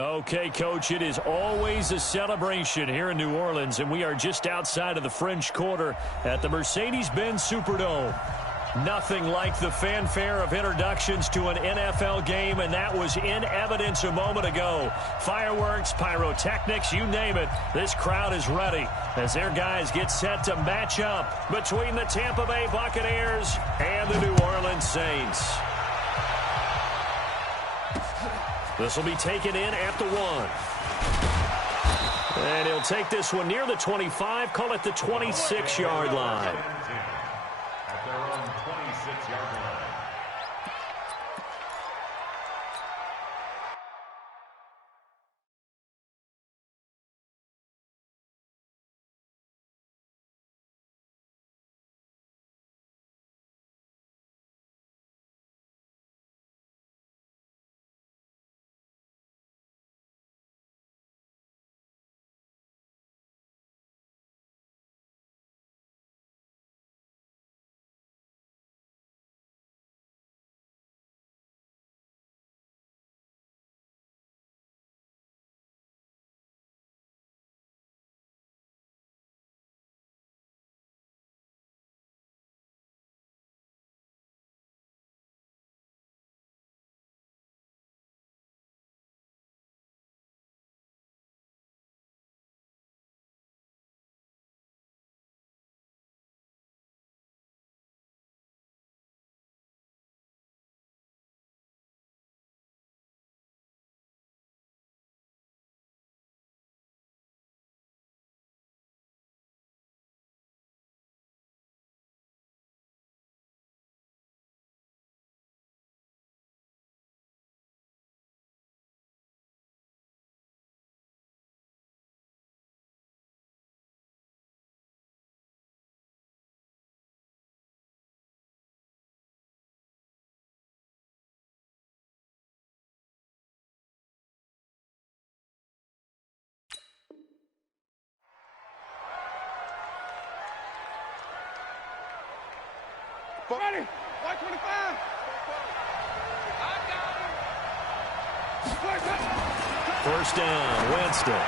Okay, Coach, it is always a celebration here in New Orleans, and we are just outside of the French Quarter at the Mercedes-Benz Superdome. Nothing like the fanfare of introductions to an NFL game, and that was in evidence a moment ago. Fireworks, pyrotechnics, you name it. This crowd is ready as their guys get set to match up between the Tampa Bay Buccaneers and the New Orleans Saints. This will be taken in at the 1. And he'll take this one near the 25, call it the 26-yard line. At their own 26-yard line. Ready, 125. First down, Winston.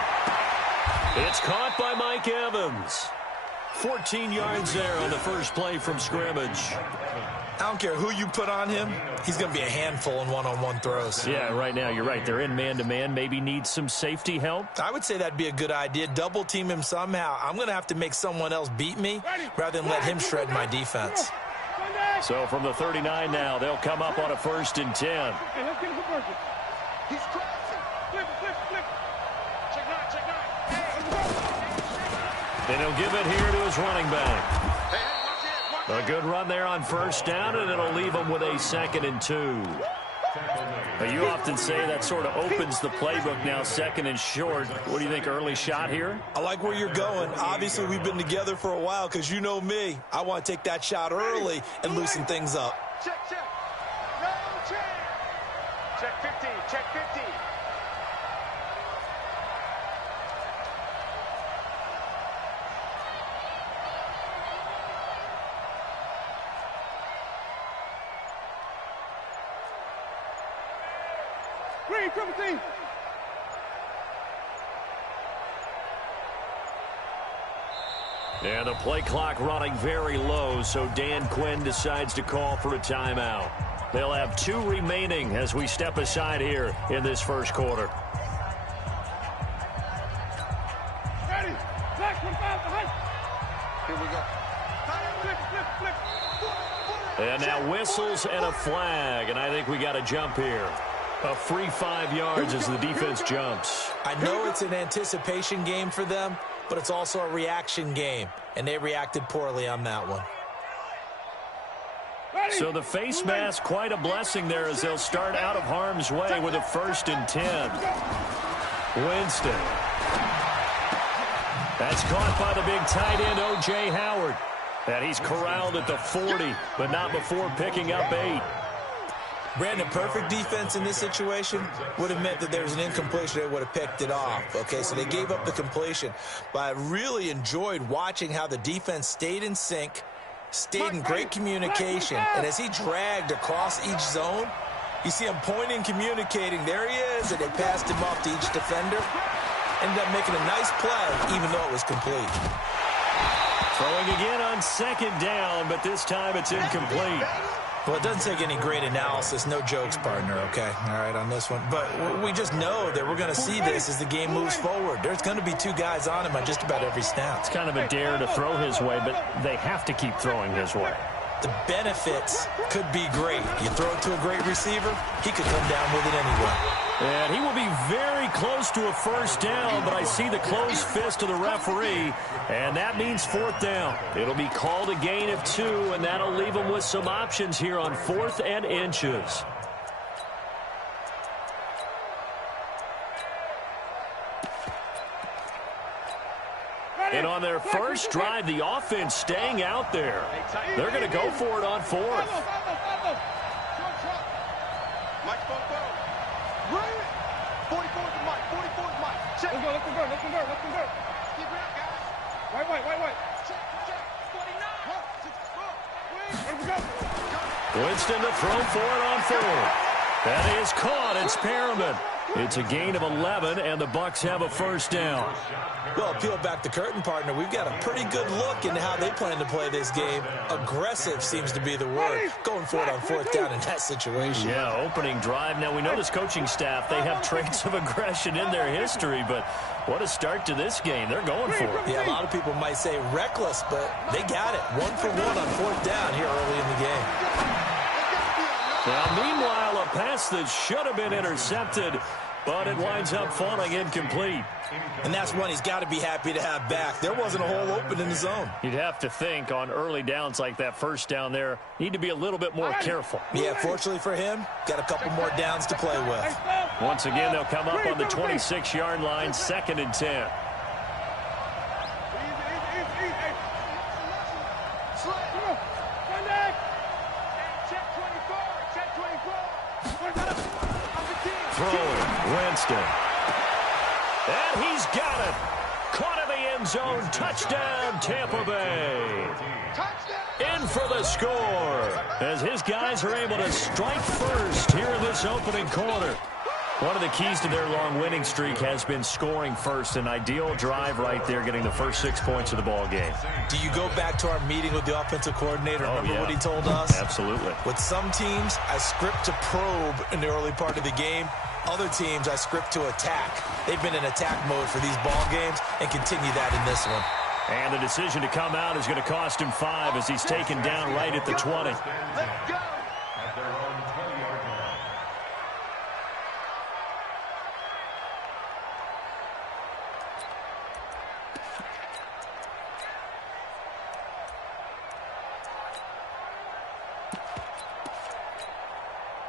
It's caught by Mike Evans. 14 yards there on the first play from scrimmage. I don't care who you put on him. He's going to be a handful in one-on-one throws. Yeah, right now you're right. They're in man-to-man. Maybe need some safety help. I would say that'd be a good idea. Double team him somehow. I'm going to have to make someone else beat me rather than let him shred my defense. So from the 39 now, they'll come up on a 1st and 10. Hey, let's get him for first. He's crossing. Flip. Check nine. And he'll give it here to his running back. A good run there on first down, and it'll leave him with a 2nd and 2. You often say that sort of opens the playbook now, 2nd and short. What do you think, early shot here? I like where you're going. Obviously, we've been together for a while because you know me. I want to take that shot early and loosen things up. Check. No check. Check 50. Check 50. Green, triple team. And the play clock running very low, so Dan Quinn decides to call for a timeout. They'll have 2 remaining as we step aside here in this first quarter. Ready. Black 25 behind. Here we go. Flip. And now whistles and a flag, and I think we got a jump here. A free 5 yards as the defense jumps. I know it's an anticipation game for them, but it's also a reaction game, and they reacted poorly on that one. So the face mask, quite a blessing there as they'll start out of harm's way with a 1st and 10. Winston. That's caught by the big tight end, O.J. Howard. And he's corralled at the 40, but not before picking up 8. Brandon, perfect defense in this situation would have meant that there was an incompletion. They would have picked it off. Okay, so they gave up the completion. But I really enjoyed watching how the defense stayed in sync, stayed in great communication. And as he dragged across each zone, You see him pointing, communicating. There he is, and they passed him off to each defender. Ended up making a nice play, even though it was complete. Throwing again on second down, but this time it's incomplete. Well, it doesn't take any great analysis. No jokes, partner, okay? All right, on this one. But we just know that we're going to see this as the game moves forward. There's going to be two guys on him on just about every snap. It's kind of a dare to throw his way, but they have to keep throwing his way. The benefits could be great. You throw it to a great receiver, he could come down with it anyway. And he will be very close to a first down, but I see the closed fist of the referee, and that means fourth down. It'll be called a gain of 2, and that'll leave them with some options here on 4th and inches. And on their first drive, the offense staying out there. They're going to go for it on 4th. Mike, 44 is Mike. 44 is Mike. Check. Let's convert. Keep it out, guys. White. Check. 49. Winston to throw for it on 4th. That is caught. It's Perriman. It's a gain of 11, and the Bucs have a first down. Well, peel back the curtain, partner. We've got a pretty good look into how they plan to play this game. Aggressive seems to be the word. Going for it on 4th down in that situation. Yeah, opening drive. Now, we know this coaching staff, they have traits of aggression in their history, but what a start to this game. They're going for it. Yeah, a lot of people might say reckless, but they got it. 1 for 1 on 4th down here early in the game. Now, meanwhile, a pass that should have been intercepted, but it winds up falling incomplete. And that's one he's got to be happy to have back. There wasn't a hole open in the zone. You'd have to think on early downs like that first down there, need to be a little bit more careful. Yeah, fortunately for him, got a couple more downs to play with. Once again, they'll come up on the 26-yard line, 2nd and 10. Throwing, Winston. And he's got it. Caught in the end zone. Touchdown, Tampa Bay. In for the score, as his guys are able to strike first here in this opening quarter. One of the keys to their long winning streak has been scoring first. An ideal drive right there, getting the first 6 points of the ball game. Do you go back to our meeting with the offensive coordinator? Remember what he told us? Absolutely. With some teams, I script to probe in the early part of the game. Other teams, I script to attack. They've been in attack mode for these ball games and continue that in this one. And the decision to come out is going to cost him 5 as he's taken down right at the 20. Let's go. At their own 20-yard line.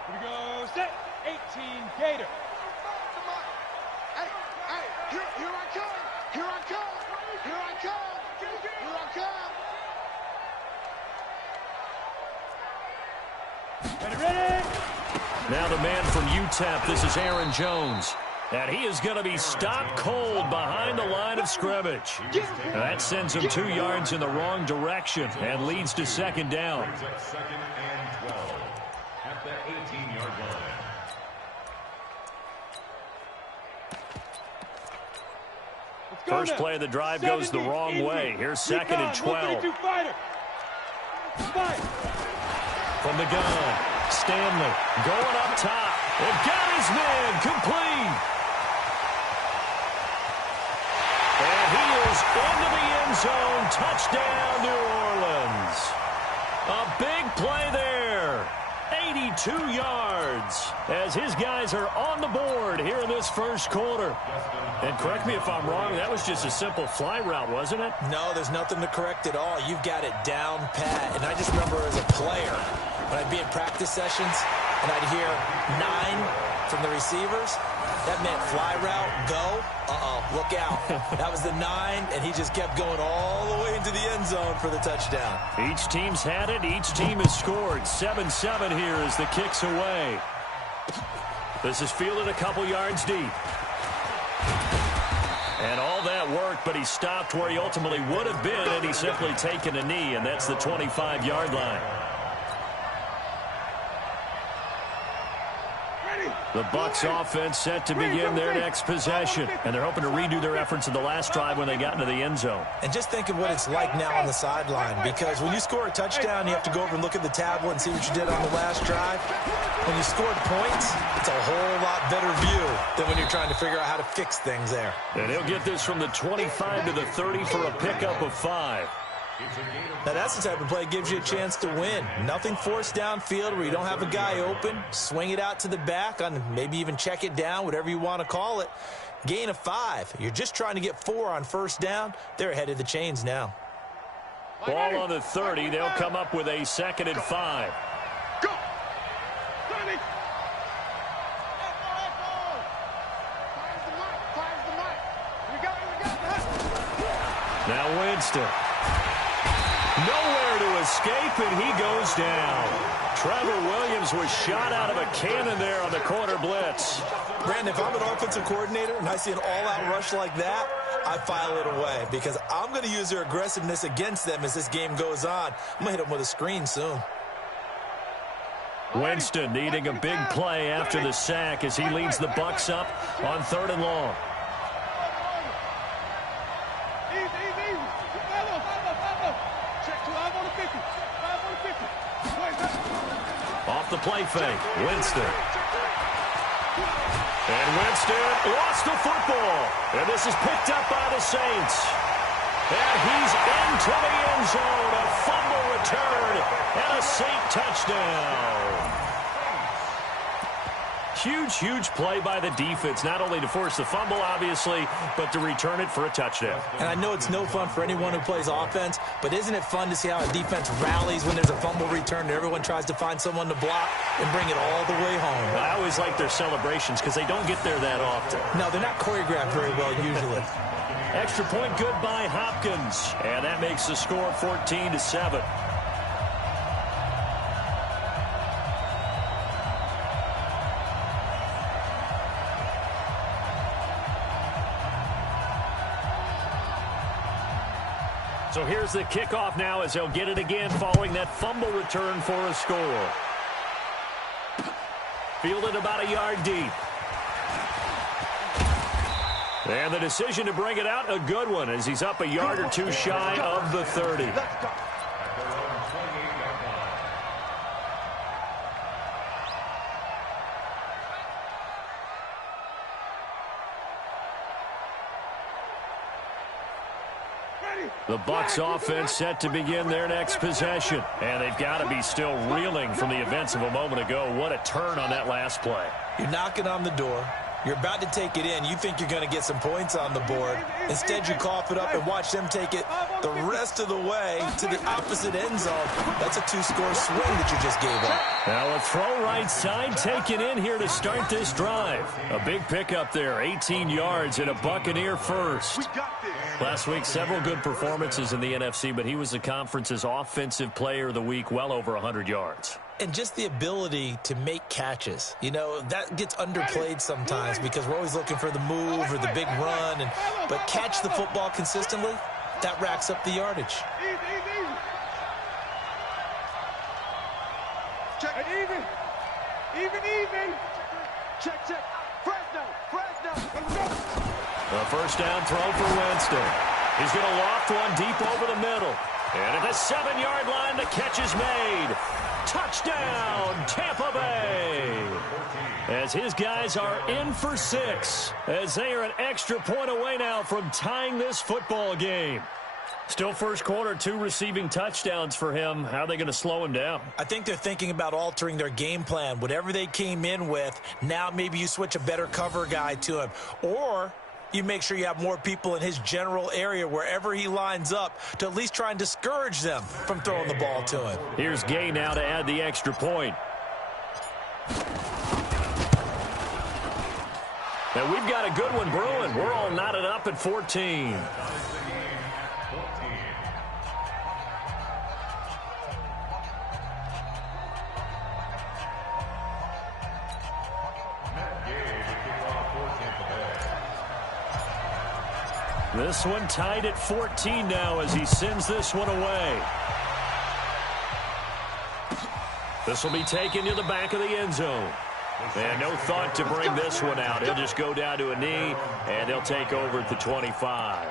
Here we go. Set. 18 Gator. Hey, here I come. Here I come. Ready. Now the man from UTEP, this is Aaron Jones. And he is going to be stopped cold behind the line of scrimmage. That sends him 2 yards in the wrong direction and leads to 2nd down. Brings up 2nd and 12 at the 18-yard line. First play of the drive goes the wrong way. Here's 2nd and 12. From the gun, Stanley going up top. They've got his man complete. And he is into the end zone. Touchdown, New Orleans. A big play there. 82 yards as his guys are on the board here in this first quarter. And correct me if I'm wrong, that was just a simple fly route, wasn't it? No, there's nothing to correct at all. You've got it down pat. And I just remember as a player, when I'd be in practice sessions and I'd hear 9 from the receivers, that meant fly route, go. Look out. That was the 9, and he just kept going all the way into the end zone for the touchdown. Each team's had it. Each team has scored. 7-7 here as the kick's away. This is fielded a couple yards deep. And all that work, but he stopped where he ultimately would have been, and he's simply taken a knee, and that's the 25-yard line. The Bucs offense set to begin their next possession, and they're hoping to redo their efforts in the last drive when they got into the end zone. And just think of what it's like now on the sideline, because when you score a touchdown, you have to go over and look at the tablet and see what you did on the last drive. When you scored points, it's a whole lot better view than when you're trying to figure out how to fix things there. And he'll get this from the 25 to the 30 for a pickup of 5. Now, that's the type of play that gives you a chance to win. Nothing forced downfield where you don't have a guy open. Swing it out to the back, on maybe even check it down, whatever you want to call it. Gain of 5. You're just trying to get 4 on first down. They're ahead of the chains now. Ball on the 30. They'll come up with a 2nd and 5. Go! 30! Now Winston. Nowhere to escape, and he goes down. Trevor Williams was shot out of a cannon there on the corner blitz. Brandon, if I'm an offensive coordinator and I see an all-out rush like that, I file it away because I'm going to use their aggressiveness against them as this game goes on. I'm going to hit them with a screen soon. Winston needing a big play after the sack as he leads the Bucs up on 3rd and long. Off the play fake, Winston. And Winston lost the football. And this is picked up by the Saints. And he's into the end zone. A fumble return and a Saint touchdown. Huge play by the defense, not only to force the fumble, obviously, but to return it for a touchdown. And I know it's no fun for anyone who plays offense, but isn't it fun to see how a defense rallies when there's a fumble return and everyone tries to find someone to block and bring it all the way home? I always like their celebrations because they don't get there that often. No, they're not choreographed very well usually. Extra point good by Hopkins, and that makes the score 14-7. So here's the kickoff now as they'll get it again following that fumble return for a score. Fielded about a yard deep. And the decision to bring it out, a good one, as he's up a yard or two shy of the 30. The Bucs offense set to begin their next possession. And they've got to be still reeling from the events of a moment ago. What a turn on that last play. You're knocking on the door. You're about to take it in. You think you're going to get some points on the board. Instead, you cough it up and watch them take it the rest of the way to the opposite end zone. That's a 2-score swing that you just gave up. Now a throw right side taken in here to start this drive. A big pickup there, 18 yards and a Buccaneer first. Last week, several good performances in the NFC, but he was the conference's offensive player of the week, well over 100 yards. And just the ability to make catches. You know, that gets underplayed sometimes because we're always looking for the move or the big run. But catch the football consistently, that racks up the yardage. Check. Even. Check. Fresno. A first down throw for Winston. He's going to loft one deep over the middle. And at the 7-yard line, the catch is made. Touchdown, Tampa Bay. As his guys are in for 6, as they are an extra point away now from tying this football game. Still first quarter, 2 receiving touchdowns for him. How are they going to slow him down? I think they're thinking about altering their game plan. Whatever they came in with, now maybe you switch a better cover guy to him. Or you make sure you have more people in his general area wherever he lines up to at least try and discourage them from throwing the ball to him. Here's Gay now to add the extra point. And we've got a good one brewing. We're all knotted up at 14. This one tied at 14 now as he sends this one away. This will be taken to the back of the end zone. And no thought to bring this one out. He'll just go down to a knee, and they'll take over at the 25.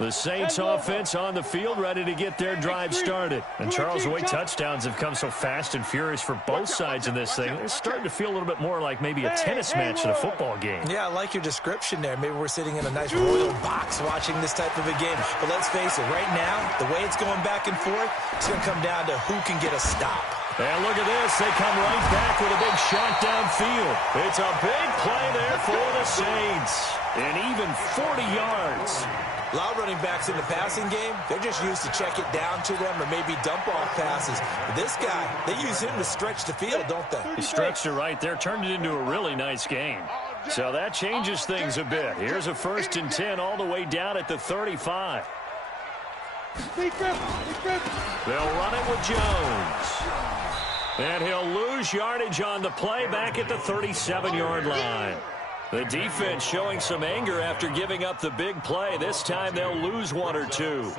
The Saints offense on the field, ready to get their drive started. And Charles, the way touchdowns have come so fast and furious for both sides in this thing, it's starting to feel a little bit more like maybe a tennis match than a football game. Yeah, I like your description there. Maybe we're sitting in a nice royal box watching this type of a game. But let's face it, right now, the way it's going back and forth, it's going to come down to who can get a stop. And look at this. They come right back with a big shot downfield. It's a big play there for the Saints. And even 40 yards. A lot of running backs in the passing game, they're just used to check it down to them or maybe dump off passes. But this guy, they use him to stretch the field, don't they? He stretched it right there, turned it into a really nice game. So that changes things a bit. Here's a 1st and 10 all the way down at the 35. They'll run it with Jones. And he'll lose yardage on the play back at the 37-yard line. The defense showing some anger after giving up the big play. This time they'll lose 1 or 2. 2nd and 12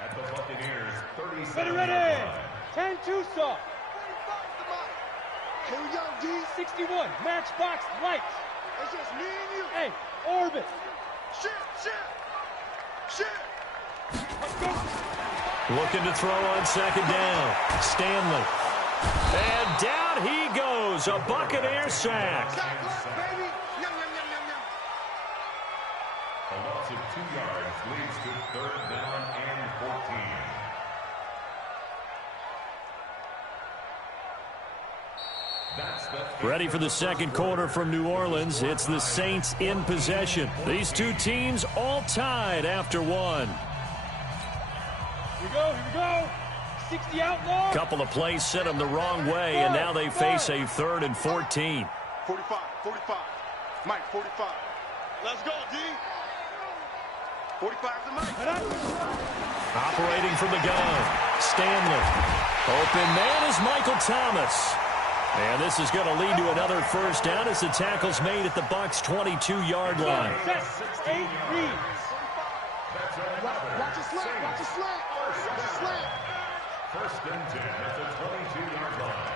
at the Buccaneers 37. Ready. 10-2 saw. Here we go, D. 61. Matchbox lights. It's just me and you. Hey, orbit. Shit. Let's go. Looking to throw on 2nd down. Stanley. And down he goes. A Buccaneer sack. A loss of 2 yards leads to 3rd down and 14. Ready for the 2nd quarter from New Orleans. It's the Saints in possession. These two teams all tied after 1. Here we go. 60 outlaw. Couple of plays sent them the wrong way, and now they face a 3rd and 14. 45. Mike, 45. Let's go, D. 45 to Mike. Operating from the gun. Stanley. Open man is Michael Thomas. And this is going to lead to another 1st down as the tackle's made at the Bucs' 22-yard line. Watch your slant. 1st and 10 at the 22-yard line.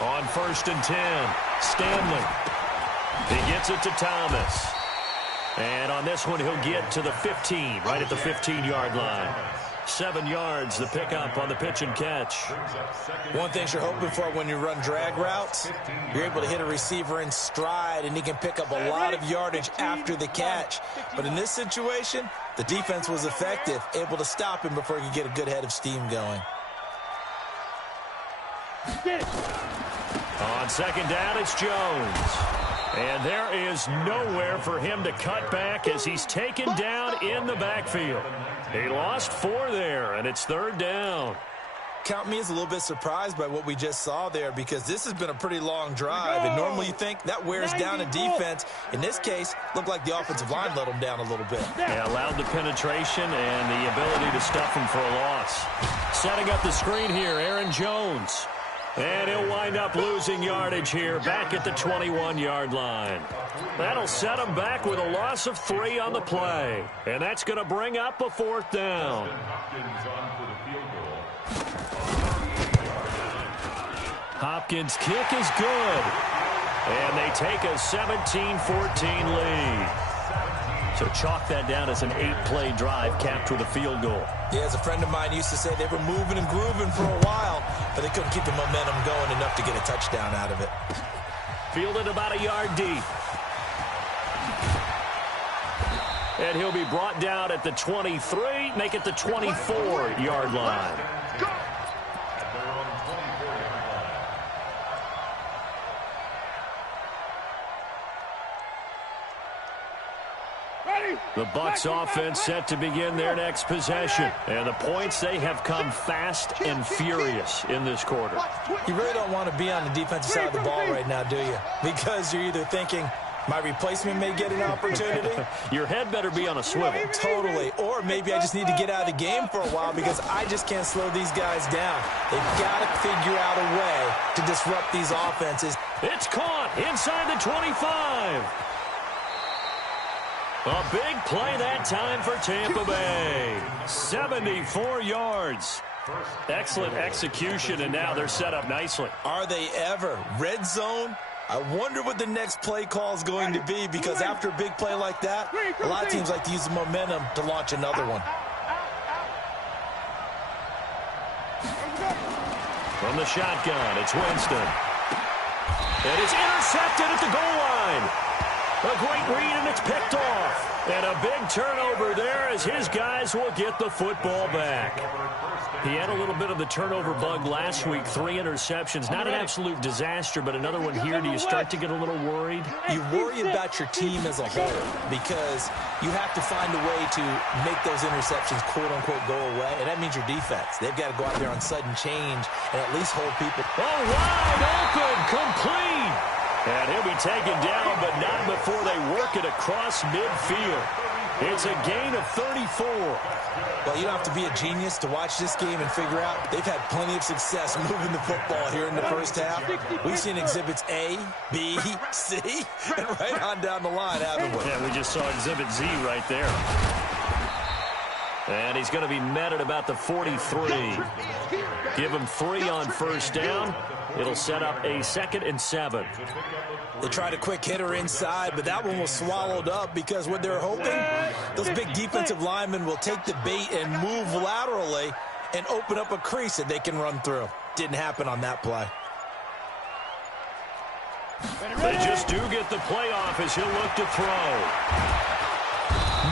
On 1st and 10, Stanley. He gets it to Thomas. And on this one, he'll get to the 15, right at the 15-yard line. 7 yards, the pickup on the pitch and catch. One thing you're hoping for when you run drag routes, you're able to hit a receiver in stride, and he can pick up a lot of yardage after the catch. But in this situation, the defense was effective, able to stop him before he could get a good head of steam going. On 2nd down, it's Jones. And there is nowhere for him to cut back as he's taken down in the backfield. He lost 4 there, and it's 3rd down. Count me as a little bit surprised by what we just saw there, because this has been a pretty long drive, and normally you think that wears down a defense. In this case, looked like the offensive line let them down a little bit. Yeah, allowed the penetration and the ability to stuff him for a loss. Setting up the screen here, Aaron Jones. And he'll wind up losing yardage here back at the 21-yard line. That'll set him back with a loss of 3 on the play. And that's going to bring up a 4th down. Hopkins' kick is good. And they take a 17-14 lead. So chalk that down as an 8-play drive capped with a field goal. Yeah, as a friend of mine used to say, they were moving and grooving for a while, but they couldn't keep the momentum going enough to get a touchdown out of it. Fielded about a yard deep. And he'll be brought down at the 23, make it the 24-yard line. The Bucs offense set to begin their next possession. And the points, they have come fast and furious in this quarter. You really don't want to be on the defensive side of the ball right now, do you? Because you're either thinking, My replacement may get an opportunity. Your head better be on a swivel. Totally. Or maybe I just need to get out of the game for a while because I just can't slow these guys down. They've got to figure out a way to disrupt these offenses. It's caught inside the 25. A big play that time for Tampa Bay. 74 yards. Excellent execution, and now they're set up nicely. Are they ever? Red zone? I wonder what the next play call is going to be because after a big play like that, a lot of teams like to use the momentum to launch another one. From the shotgun, it's Winston. And it's intercepted at the goal line. A great read, and it's picked off. And a big turnover there as his guys will get the football back. He had a little bit of the turnover bug last week, 3 interceptions. Not an absolute disaster, but another one here. Do you start to get a little worried? You worry about your team as a whole because you have to find a way to make those interceptions, quote-unquote, go away, and that means your defense. They've got to go out there on sudden change and at least hold people. Oh, wide open, complete. And he'll be taken down, but not before they work it across midfield. It's a gain of 34. Well, you don't have to be a genius to watch this game and figure out they've had plenty of success moving the football here in the first half. We've seen exhibits A, B, C, and right on down the line, haven't we? Yeah, we just saw exhibit Z right there. And he's going to be met at about the 43. Give him 3 on first down. It'll set up a 2nd and 7. They tried a quick hitter inside, but that one was swallowed up because what they're hoping, those big defensive linemen will take the bait and move laterally and open up a crease that they can run through. Didn't happen on that play. They just do get the play off as he'll look to throw.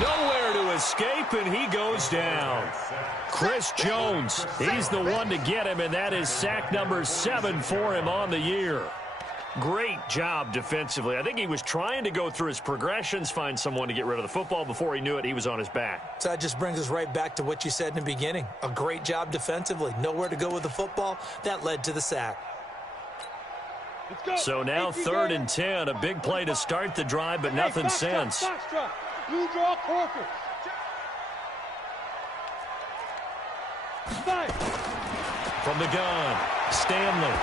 Nowhere to escape, and he goes down. Chris Jones, he's the one to get him, and that is sack number 7 for him on the year. Great job defensively. I think he was trying to go through his progressions, find someone to get rid of the football. Before he knew it, he was on his back. So that just brings us right back to what you said in the beginning. A great job defensively. Nowhere to go with the football. That led to the sack. So now 3rd and 10. A big play to start the drive, but nothing since. You draw corker. From the gun, Stanley.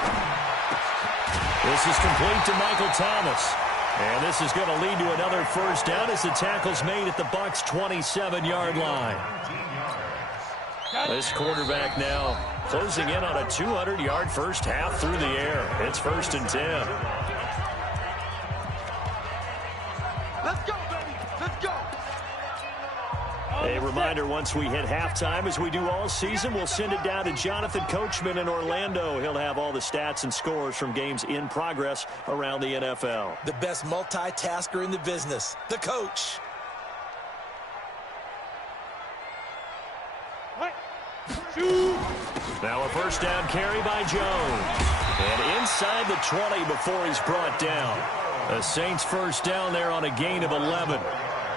This is complete to Michael Thomas. And this is going to lead to another first down as the tackle's made at the Bucs' 27-yard line. This quarterback now closing in on a 200-yard first half through the air. It's 1st and 10. Let's go, baby. Let's go. A reminder, once we hit halftime, as we do all season, we'll send it down to Jonathan Coachman in Orlando. He'll have all the stats and scores from games in progress around the NFL. The best multitasker in the business, the coach. Now a first down carry by Jones. And inside the 20 before he's brought down. The Saints first down there on a gain of 11.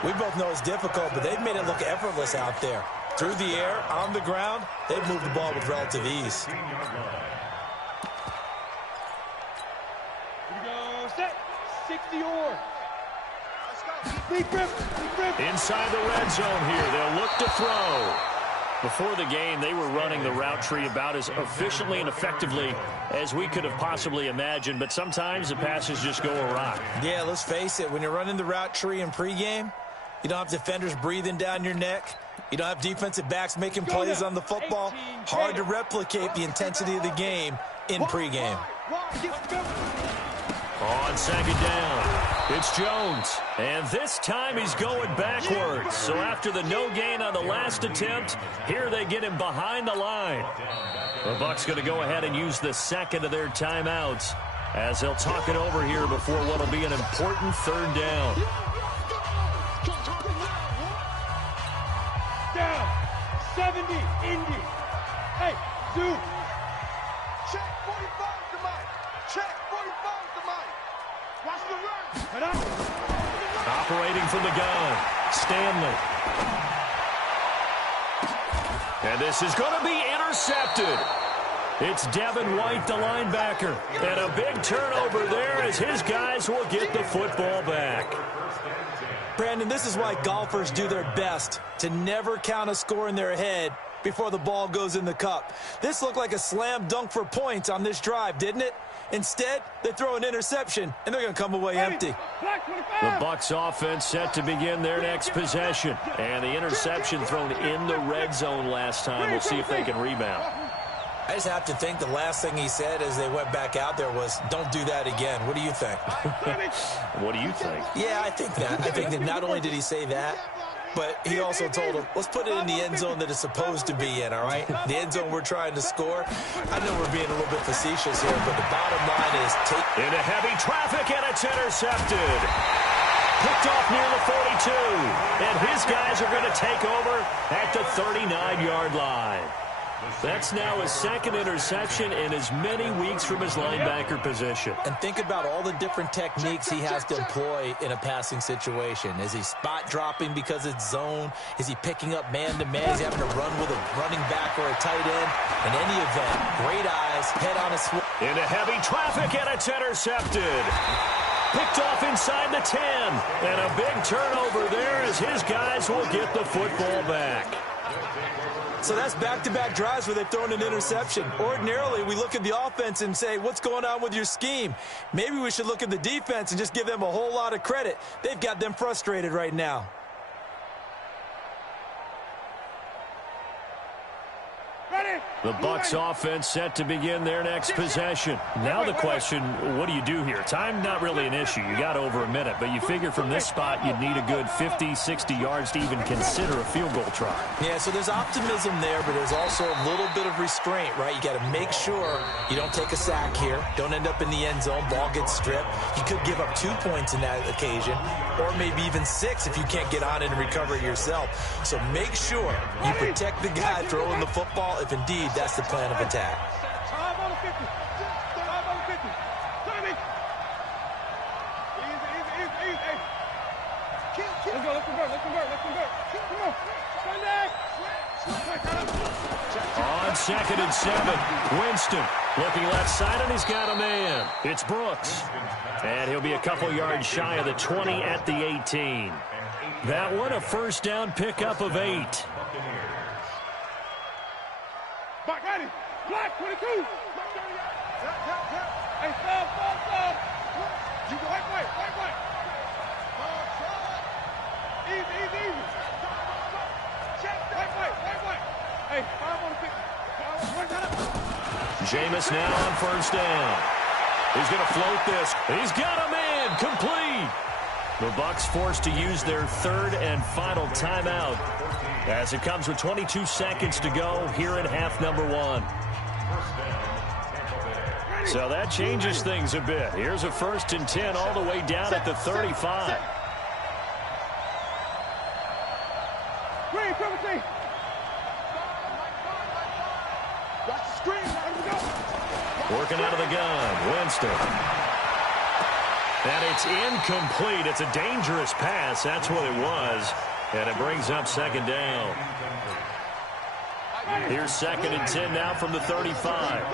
We both know it's difficult, but they've made it look effortless out there. Through the air, on the ground, they've moved the ball with relative ease. Here we go. Set. 60 or. Let's go. Inside the red zone here. They'll look to throw. Before the game, they were running the route tree about as efficiently and effectively as we could have possibly imagined, but sometimes the passes just go awry. Yeah, let's face it. When you're running the route tree in pregame, you don't have defenders breathing down your neck. You don't have defensive backs making plays on the football. Hard to replicate the intensity of the game in pregame. On 2nd down, it's Jones. And this time he's going backwards. So after the no gain on the last attempt, here they get him behind the line. The Bucs going to go ahead and use the 2nd of their timeouts as they'll talk it over here before what will be an important 3rd down. Down. 70. Indy. Hey, Zoo. Check 45 to Mike. Check 45 to Mike. Watch the run. Head up. Operating from the gun, Stanley. And this is going to be intercepted. It's Devin White, the linebacker. And a big turnover there as his guys will get the football back. Brandon, this is why golfers do their best to never count a score in their head before the ball goes in the cup. This looked like a slam dunk for points on this drive, didn't it? Instead, they throw an interception, and they're going to come away empty. The Bucs offense set to begin their next possession. And the interception thrown in the red zone last time. We'll see if they can rebound. I just have to think the last thing he said as they went back out there was, don't do that again. What do you think? What do you think? Yeah, I think that. I think that not only did he say that, but he also told him, let's put it in the end zone that it's supposed to be in, all right? The end zone we're trying to score. I know we're being a little bit facetious here, but the bottom line is take... Into heavy traffic, and it's intercepted. Picked off near the 42. And his guys are going to take over at the 39-yard line. That's now his second interception in as many weeks from his linebacker position. And think about all the different techniques he has to employ in a passing situation. Is he spot dropping because it's zone? Is he picking up man-to-man? Is he having to run with a running back or a tight end? In any event, great eyes, head on a swing. Into heavy traffic, and it's intercepted. Picked off inside the 10. And a big turnover there as his guys will get the football back. So that's back-to-back drives where they've thrown an interception. Ordinarily, we look at the offense and say, what's going on with your scheme? Maybe we should look at the defense and just give them a whole lot of credit. They've got them frustrated right now. The Bucs offense set to begin their next possession. Now the question, what do you do here? Time not really an issue. You got over a minute, but you figure from this spot you'd need a good 50, 60 yards to even consider a field goal try. Yeah, so there's optimism there, but there's also a little bit of restraint, right? You got to make sure you don't take a sack here. Don't end up in the end zone. Ball gets stripped. You could give up 2 points in that occasion, or maybe even 6 if you can't get on it and recover it yourself. So make sure you protect the guy throwing the football if indeed that's the plan of attack. Time on the 50. Time on the 50. Tommy. Easy. Let's go. Let's convert. Come on. On 2nd and 7, Winston looking left side, and he's got a man. It's Brooks. And he'll be a couple yards shy of the 20 at the 18. That one a first down pickup of 8. Back at him. Black 22. Hey, stop. You go white. Easy. Check. White. Hey, 5 on the 50. Jameis now on first down. He's going to float this. He's got a man. Complete. The Bucs forced to use their third and final timeout as it comes with 22 seconds to go here in half number 1. So that changes things a bit. Here's a 1st and 10 all the way down at the 35. Green, Timothy. Watch the screen. Working out of the gun, Winston. And it's incomplete. It's a dangerous pass. That's what it was. And it brings up 2nd down. Here's 2nd and 10 now from the 35.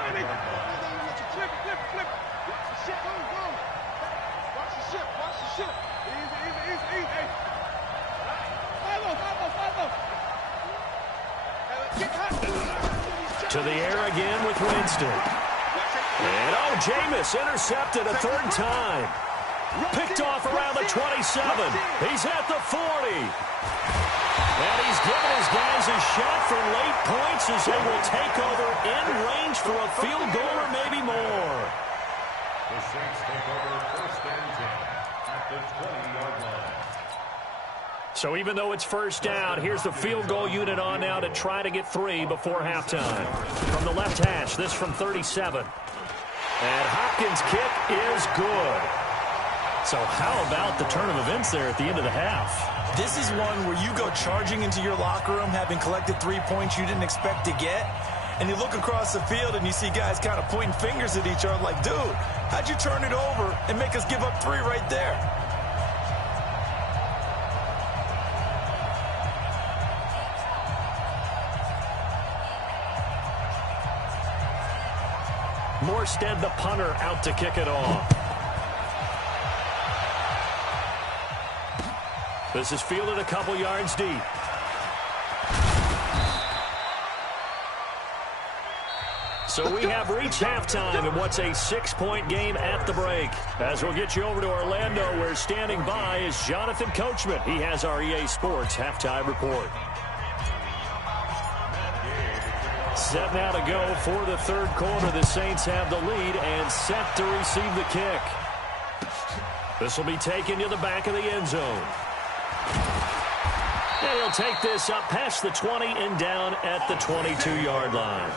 To the air again with Winston. And Jameis intercepted a 3rd time. Picked off around the 27. He's at the 40. And he's given his guys a shot for late points as they will take over in range for a field goal or maybe more. The Saints take over 1st and 10 at the 20-yard line. So even though it's first down, here's the field goal unit on now to try to get 3 before halftime. From the left hash, this from 37. And Hopkins' kick is good. So how about the turn of events there at the end of the half? This is one where you go charging into your locker room having collected 3 points you didn't expect to get, and you look across the field and you see guys kind of pointing fingers at each other like, dude, how'd you turn it over and make us give up 3 right there? Morstead, the punter, out to kick it off. This is fielded a couple yards deep. So we have reached halftime in what's a 6-point game at the break. As we'll get you over to Orlando, where standing by is Jonathan Coachman. He has our EA Sports halftime report. Set now to go for the third quarter. The Saints have the lead and set to receive the kick. This will be taken to the back of the end zone. And he'll take this up past the 20 and down at the 22-yard line.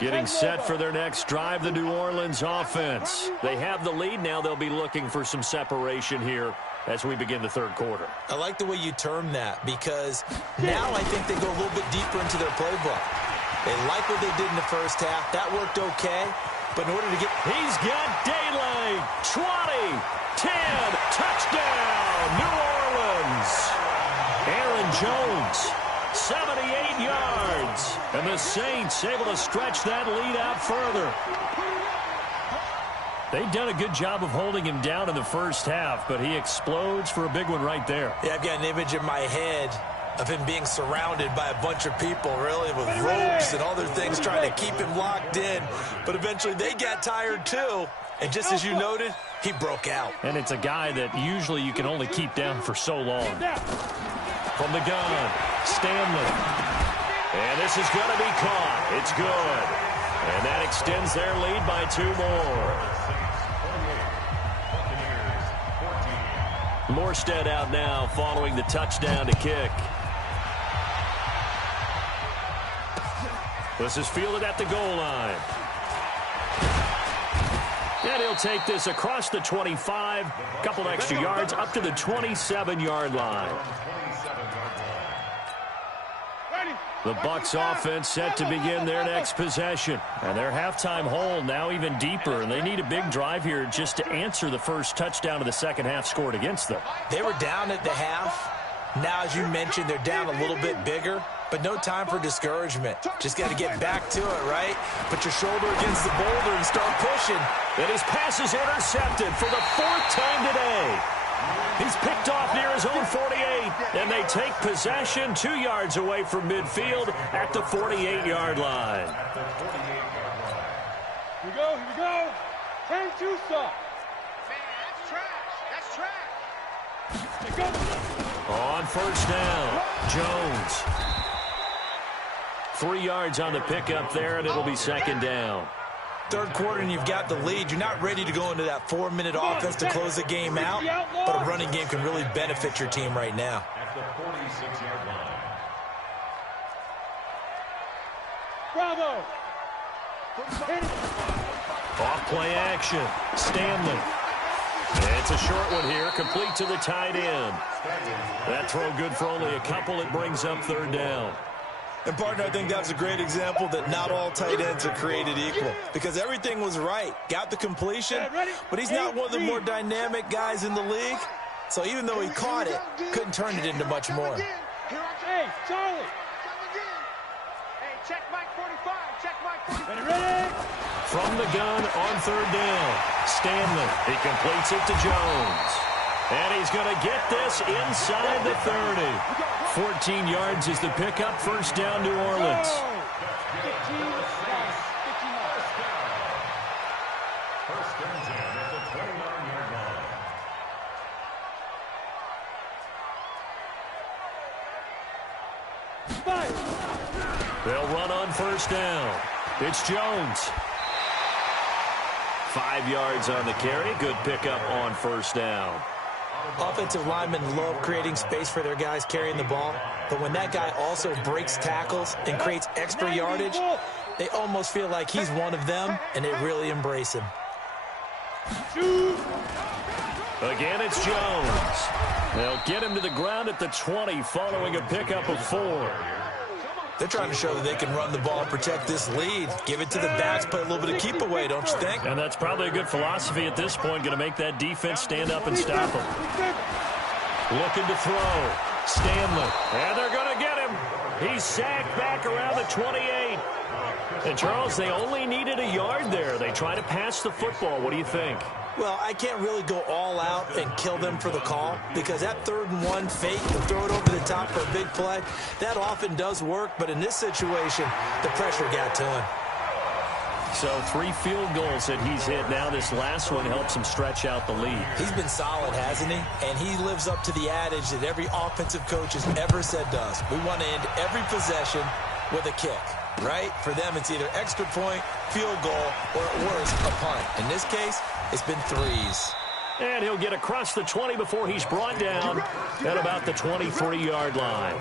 Getting set for their next drive, the New Orleans offense. They have the lead. Now they'll be looking for some separation here as we begin the third quarter. I like the way you term that, because now I think they go a little bit deeper into their playbook. They like what they did in the first half. That worked okay. But in order to get... He's got daylight. 20, 10, touchdown, New Orleans. Aaron Jones, 78 yards. And the Saints able to stretch that lead out further. They've done a good job of holding him down in the first half, but he explodes for a big one right there. Yeah, I've got an image in my head of him being surrounded by a bunch of people, really, with ropes and other things trying to keep him locked in. But eventually they got tired too. And just as you noted, he broke out. And it's a guy that usually you can only keep down for so long. From the gun, Stanley. And this is going to be caught. It's good. And that extends their lead by 2 more. Morstead out now following the touchdown to kick. This is fielded at the goal line. And he'll take this across the 25, a couple extra yards, up to the 27-yard line. The Bucs offense set to begin their next possession. And their halftime hole now even deeper, and they need a big drive here just to answer the first touchdown of the second half scored against them. They were down at the half. Now, as you mentioned, they're down a little bit bigger, but no time for discouragement. Just got to get back to it, right? Put your shoulder against the boulder and start pushing. And his pass is intercepted for the 4th time today. He's picked off near his own 48, and they take possession 2 yards away from midfield at the 48-yard line. Here we go, here we go. 10-2 stop. Man, that's trash. That's trash. Go. On first down, Jones. 3 yards on the pickup there, and it'll be second down. Third quarter and you've got the lead. You're not ready to go into that 4-minute offense to close the game out, but a running game can really benefit your team right now. At the 46-yard line. Bravo. Off play action, Stanley. It's a short one here, complete to the tight end. That throw good for only a couple. It brings up third down. And, partner, I think that's a great example that not all tight ends are created equal, because everything was right. Got the completion, but he's not one of the more dynamic guys in the league. So even though he caught it, couldn't turn it into much more. Hey, Charlie. Hey, check Mike 45. Check Mike 45. Ready? From the gun on third down, Stanley. He completes it to Jones. And he's going to get this inside the 30. 14 yards is the pickup. First down, New Orleans. First and 10 at the 29-yard line. They'll run on first down. It's Jones. 5 yards on the carry. Good pickup on first down. Offensive linemen love creating space for their guys carrying the ball, but when that guy also breaks tackles and creates extra yardage, they almost feel like he's one of them, and they really embrace him. Again, it's Jones. They'll get him to the ground at the 20 following a pickup of 4. They're trying to show that they can run the ball and protect this lead. Give it to the backs, play a little bit of keep away, don't you think? And that's probably a good philosophy at this point, going to make that defense stand up and stop them. Looking to throw. Stanley. And they're going to get him. He's sacked back around the 28. And, Charles, they only needed a yard there. They try to pass the football. What do you think? Well, I can't really go all out and kill them for the call because that 3rd and 1 fake to throw it over the top for a big play, that often does work. But in this situation, the pressure got to him. So 3 field goals that he's hit now. This last one helps him stretch out the lead. He's been solid, hasn't he? And he lives up to the adage that every offensive coach has ever said to us. We want to end every possession with a kick, right? For them, it's either extra point, field goal, or at worst, a punt. In this case, it's been 3s. And he'll get across the 20 before he's brought down at about the 23-yard line.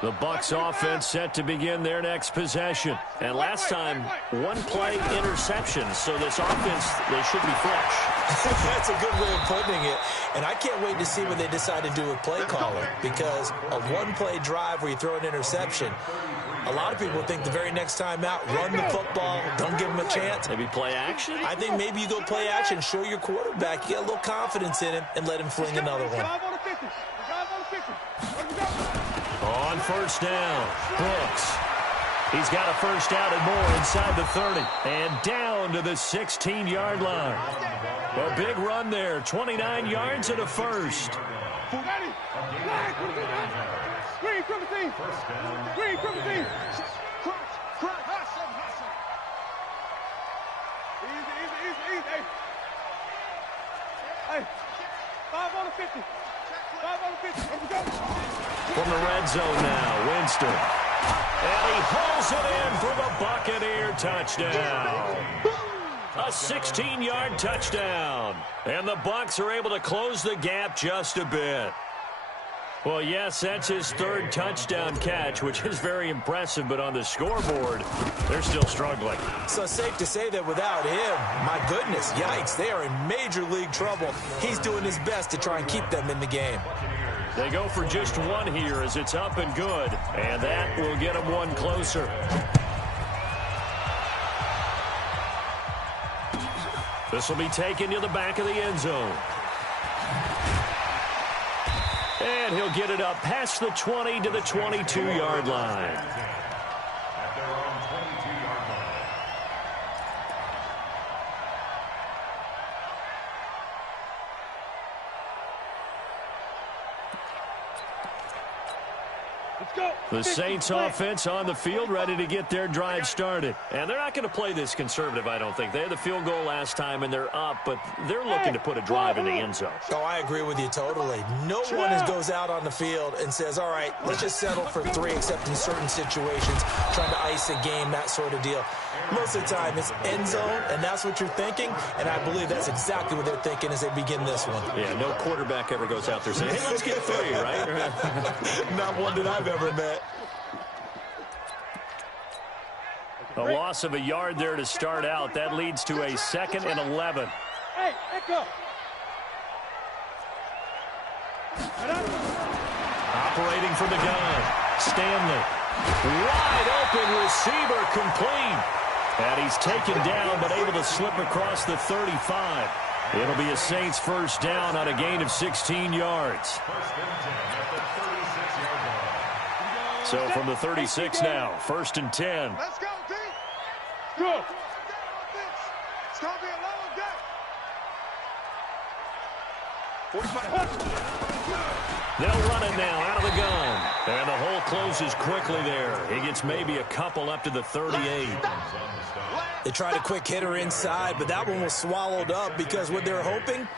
The Bucs offense set to begin their next possession. And last time, 1-play interception. So this offense, they should be fresh. That's a good way of putting it. And I can't wait to see what they decide to do with play calling. Because a 1-play drive where you throw an interception, a lot of people think the very next time out, run the football, don't give them a chance. Maybe play action? I think maybe you go play action, show your quarterback, you get a little confidence in him, and let him fling another one. On first down, Brooks. He's got a first down and more inside the 30. And down to the 16-yard line. A big run there, 29 yards and a first. Screen from the team. Screen from the team. Easy. Hey, 5 on the 50. 5 on the 50. Here we go. From the red zone now, Winston. And he pulls it in for the Buccaneer touchdown. A 16-yard touchdown. And the Bucs are able to close the gap just a bit. Well, yes, that's his 3rd touchdown catch, which is very impressive, but on the scoreboard, they're still struggling. So safe to say that without him, my goodness, yikes, they are in major league trouble. He's doing his best to try and keep them in the game. They go for just 1 here as it's up and good, and that will get them 1 closer. This will be taken to the back of the end zone. And he'll get it up past the 20 to the 22-yard line. The Saints offense on the field ready to get their drive started. And they're not going to play this conservative, I don't think. They had the field goal last time, and they're up, but they're looking to put a drive in the end zone. Oh, I agree with you totally. No one goes out on the field and says, all right, let's just settle for 3, except in certain situations, trying to ice a game, that sort of deal. Most of the time, it's end zone, and that's what you're thinking, and I believe that's exactly what they're thinking as they begin this one. Yeah, no quarterback ever goes out there saying, hey, let's get 3, right? Not one that I've ever met. A loss of a yard there to start out. That leads to a 2nd and 11. Hey, Echo. Operating from the gun, Stanley. Wide open receiver, complete. And he's taken down but able to slip across the 35. It'll be a Saints first down on a gain of 16 yards. So from the 36 now, 1st and 10. Let's go, D. Go. It's going to be a long day. 45. They'll run it now out of the gun. And the hole closes quickly there. He gets maybe a couple up to the 38. They tried a quick hitter inside, but that one was swallowed up because what they're hoping,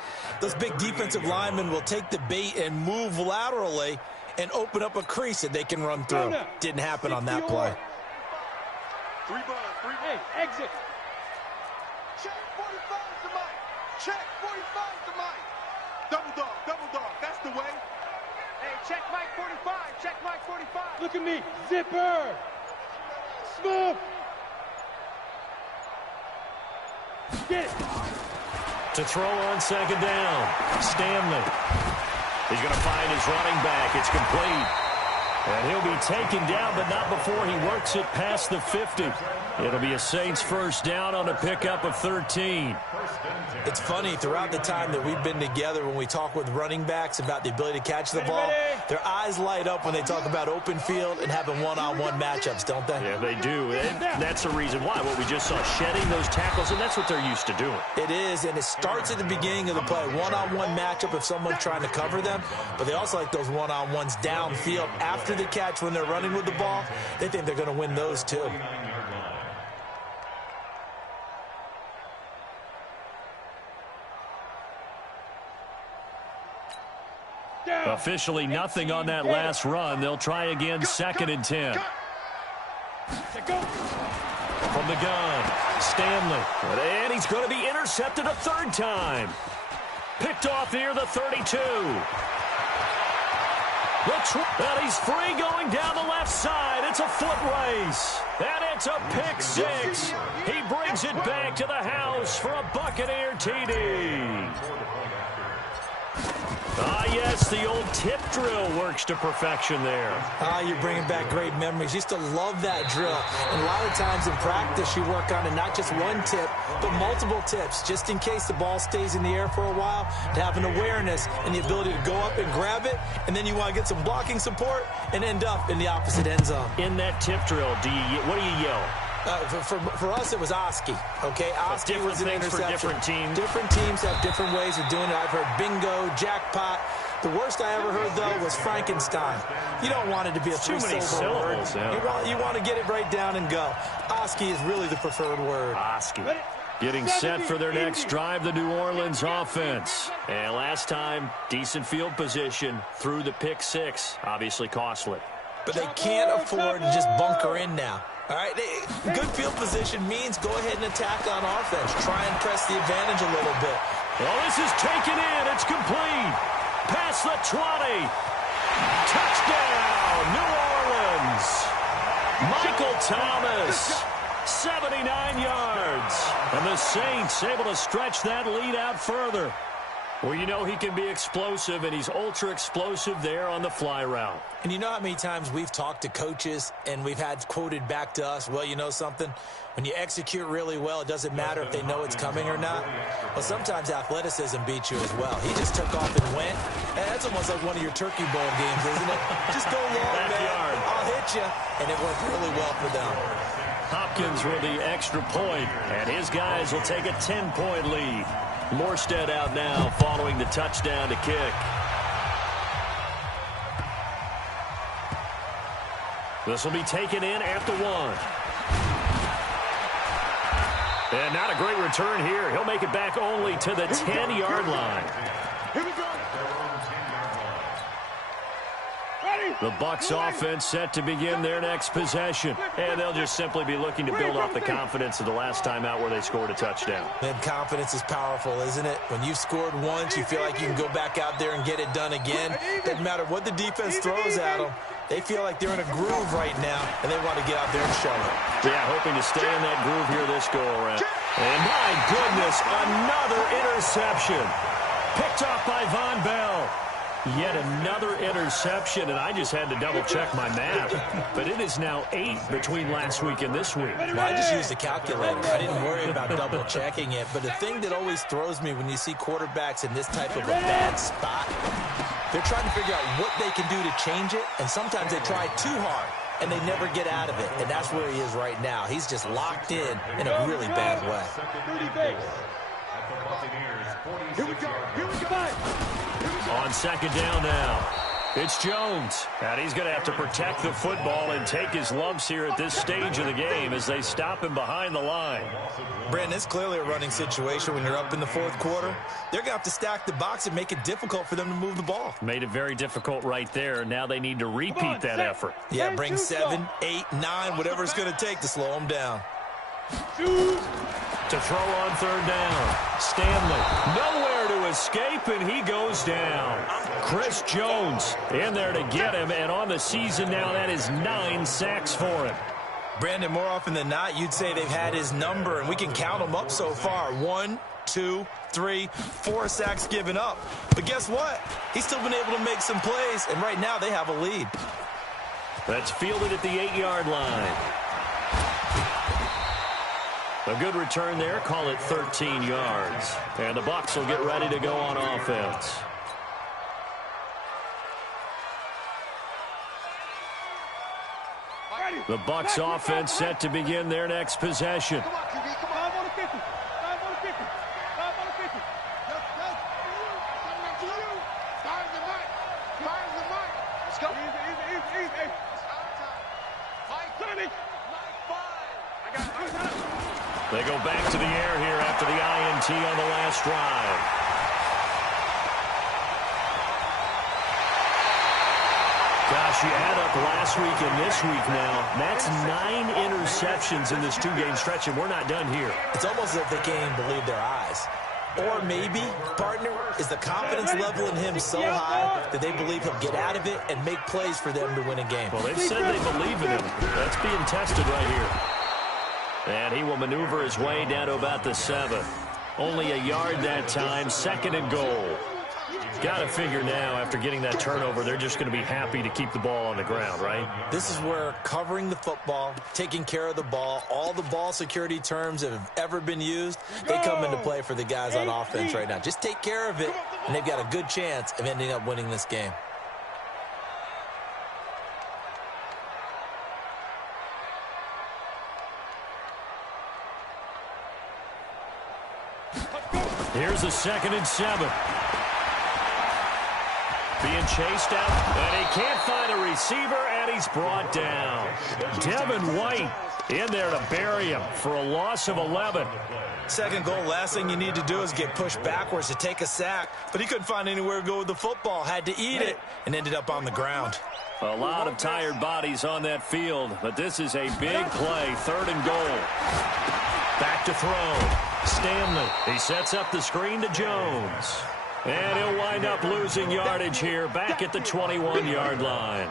those big defensive linemen will take the bait and move laterally and open up a crease that they can run through. Didn't happen on that play. 3 ball, 3. Hey, exit. Check 45 to Mike. Check 45 to Mike. Double dog. That's the way. Hey, check Mike 45. Check Mike 45. Look at me. Zipper. Smooth. Get it. To throw on second down. Stanley. He's going to find his running back. It's complete. And he'll be taken down, but not before he works it past the 50. It'll be a Saints first down on a pickup of 13. It's funny, throughout the time that we've been together, when we talk with running backs about the ability to catch the ball, their eyes light up when they talk about open field and having one-on-one matchups, don't they? Yeah, they do. And that's the reason why. What we just saw, shedding those tackles, and that's what they're used to doing. It is, and it starts at the beginning of the play. One-on-one matchup if someone's trying to cover them, but they also like those one-on-ones downfield after the catch when they're running with the ball. They think they're going to win those too. Officially nothing on that last run. They'll try again, 2nd and 10. From the gun, Stanley. And he's going to be intercepted a 3rd time. Picked off near the 32. And he's free going down the left side. It's a foot race. And it's a pick 6. He brings it back to the house for a Buccaneer TD. Ah, yes, the old tip drill works to perfection there. Ah, you're bringing back great memories. Used to love that drill. And a lot of times in practice, you work on it, not just one tip, but multiple tips, just in case the ball stays in the air for a while, to have an awareness and the ability to go up and grab it, and then you want to get some blocking support and end up in the opposite end zone. In that tip drill, what do you yell? For us, it was Oski, okay? Oski was an interception. For different teams. Different teams have different ways of doing it. I've heard bingo, jackpot. The worst I ever heard, though, was Frankenstein. You don't want it to be a three-syllable word. Yeah. You want to get it right down and go. Oski is really the preferred word. Oski. Getting set for their next drive, the New Orleans offense. And last time, decent field position through the pick 6. Obviously costly. But they can't afford to just bunker in now. All right, good field position means go ahead and attack on offense. Try and press the advantage a little bit. Well, this is taken in. It's complete. Past the 20. Touchdown, New Orleans. Michael Thomas, 79 yards. And the Saints able to stretch that lead out further. Well, you know he can be explosive, and he's ultra-explosive there on the fly route. And you know how many times we've talked to coaches and we've had quoted back to us, well, you know something? When you execute really well, it doesn't matter if they know it's coming or not. Well, sometimes athleticism beats you as well. He just took off and went. And that's almost like one of your Turkey Bowl games, isn't it? Just go long, man. I'll hit you. And it worked really well for them. Hopkins with the extra point, and his guys will take a 10-point lead. Morstead out now following the touchdown to kick. This will be taken in at the 1. And not a great return here. He'll make it back only to the 10-yard line. Here we go. The Bucs offense set to begin their next possession. And they'll just simply be looking to build off the confidence of the last time out where they scored a touchdown. And confidence is powerful, isn't it? When you've scored once, you feel like you can go back out there and get it done again. Doesn't matter what the defense throws at them. They feel like they're in a groove right now, and they want to get out there and show it. Yeah, hoping to stay in that groove here this go-around. And my goodness, another interception. Picked off by Von Bell. Yet another interception, and I just had to double-check my math. But it is now 8 between last week and this week. Well, I just used a calculator. I didn't worry about double-checking it. But the thing that always throws me when you see quarterbacks in this type of a bad spot, they're trying to figure out what they can do to change it, and sometimes they try too hard, and they never get out of it. And that's where he is right now. He's just locked in a really bad way. Here we go. Here we go. On second down now, it's Jones. And he's going to have to protect the football and take his lumps here at this stage of the game as they stop him behind the line. Brandon, it's clearly a running situation when you're up in the 4th quarter. They're going to have to stack the box and make it difficult for them to move the ball. Made it very difficult right there. Now they need to repeat that effort. Yeah, bring 7, 8, 9, whatever it's going to take to slow them down. To throw on third down, Stanley nowhere to escape, and he goes down. Chris Jones in there to get him, and on the season now, that is 9 sacks for him. Brandon, more often than not, you'd say they've had his number, and we can count them up so far. 1, 2, 3, 4 sacks given up. But guess what? He's still been able to make some plays, and right now they have a lead. That's fielded at the 8-yard line. A good return there. Call it 13 yards. And the Bucs will get ready to go on offense. The Bucs offense set to begin their next possession. Come on, QB, come on. 5 on the 50. 5 on the 50. 5 on the 50. Coming up to you. Fires the mic. Fires the mic. Let's go. Easy. It's our time. Mike 30. Mike 5. I got it. They go back to the air here after the INT on the last drive. Gosh, you add up last week and this week now. That's 9 interceptions in this 2-game stretch, and we're not done here. It's almost as if they can't even believe their eyes. Or maybe, partner, is the confidence level in him so high that they believe he'll get out of it and make plays for them to win a game. Well, they've said they believe in him. That's being tested right here. And he will maneuver his way down to about the 7. Only a yard that time, 2nd and goal. Got to figure now, after getting that turnover, they're just going to be happy to keep the ball on the ground, right? This is where covering the football, taking care of the ball, all the ball security terms that have ever been used, they come into play for the guys on offense right now. Just take care of it, and they've got a good chance of ending up winning this game. Here's a 2nd and 7. Being chased out, and he can't find a receiver, and he's brought down. Devin White in there to bury him for a loss of 11. 2nd goal, last thing you need to do is get pushed backwards to take a sack, but he couldn't find anywhere to go with the football, had to eat it, and ended up on the ground. A lot of tired bodies on that field, but this is a big play, 3rd and goal. Back to throw. Stanley, he sets up the screen to Jones. And he'll wind up losing yardage here, back at the 21-yard line.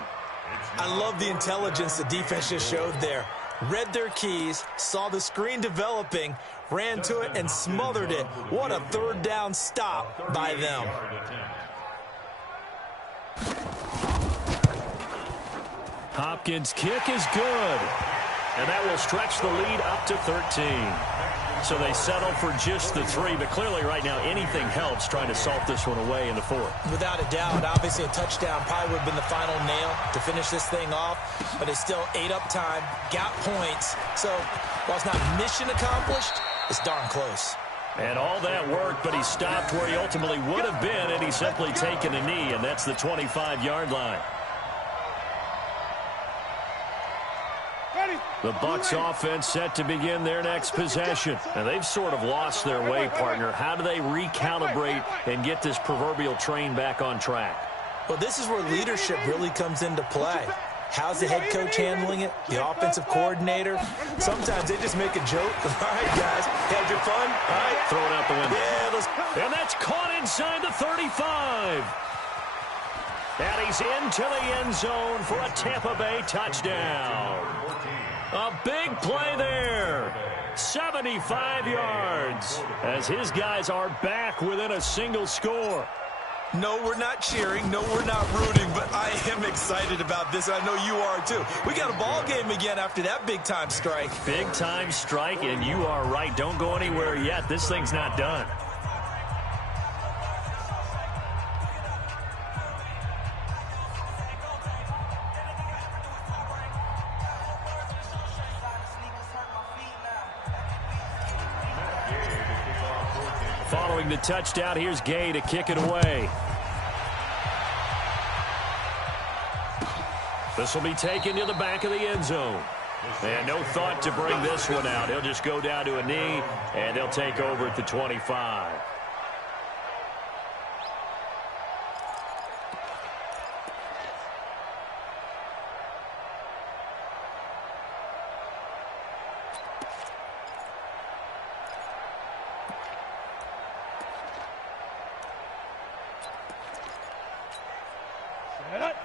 I love the intelligence the defense just showed there. Read their keys, saw the screen developing, ran to it, and smothered it. What a 3rd down stop by them. Hopkins' kick is good. And that will stretch the lead up to 13. So they settle for just the 3, but clearly right now anything helps trying to salt this one away in the 4th. Without a doubt, obviously a touchdown probably would have been the final nail to finish this thing off, but it's still ate up time, got points. So while it's not mission accomplished, it's darn close. And all that work, but he stopped where he ultimately would have been, and he's simply taken a knee, and that's the 25-yard line. The Bucs offense set to begin their next possession. And they've sort of lost their way, partner. How do they recalibrate and get this proverbial train back on track? Well, this is where leadership really comes into play. How's the head coach handling it? The offensive coordinator? Sometimes they just make a joke. All right, guys, had your fun? All right. Throw it out the window. Yeah, let's... And that's caught inside the 35. And he's into the end zone for a Tampa Bay touchdown. A big play there. 75 yards as his guys are back within a single score. No, we're not cheering. No, we're not rooting, but I am excited about this. I know you are too. We got a ball game again after that big-time strike. Big-time strike, and you are right. Don't go anywhere yet. This thing's not done. Following the touchdown, here's Gay to kick it away. This will be taken to the back of the end zone. And no thought to bring this one out. He'll just go down to a knee, and they'll take over at the 25.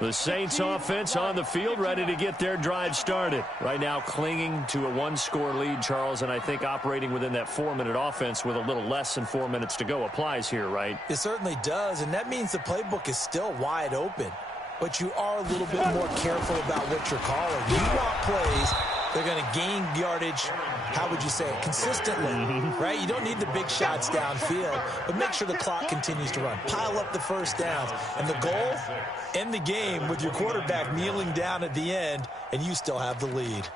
The Saints offense on the field, ready to get their drive started. Right now clinging to a one-score lead, Charles, and I think operating within that 4-minute offense with a little less than 4 minutes to go applies here, right? It certainly does, and that means the playbook is still wide open. But you are a little bit more careful about what you're calling. You want plays they're going to gain yardage, how would you say it, consistently, right? You don't need the big shots downfield, but make sure the clock continues to run. Pile up the first downs. And the goal, end the game with your quarterback kneeling down at the end, and you still have the lead.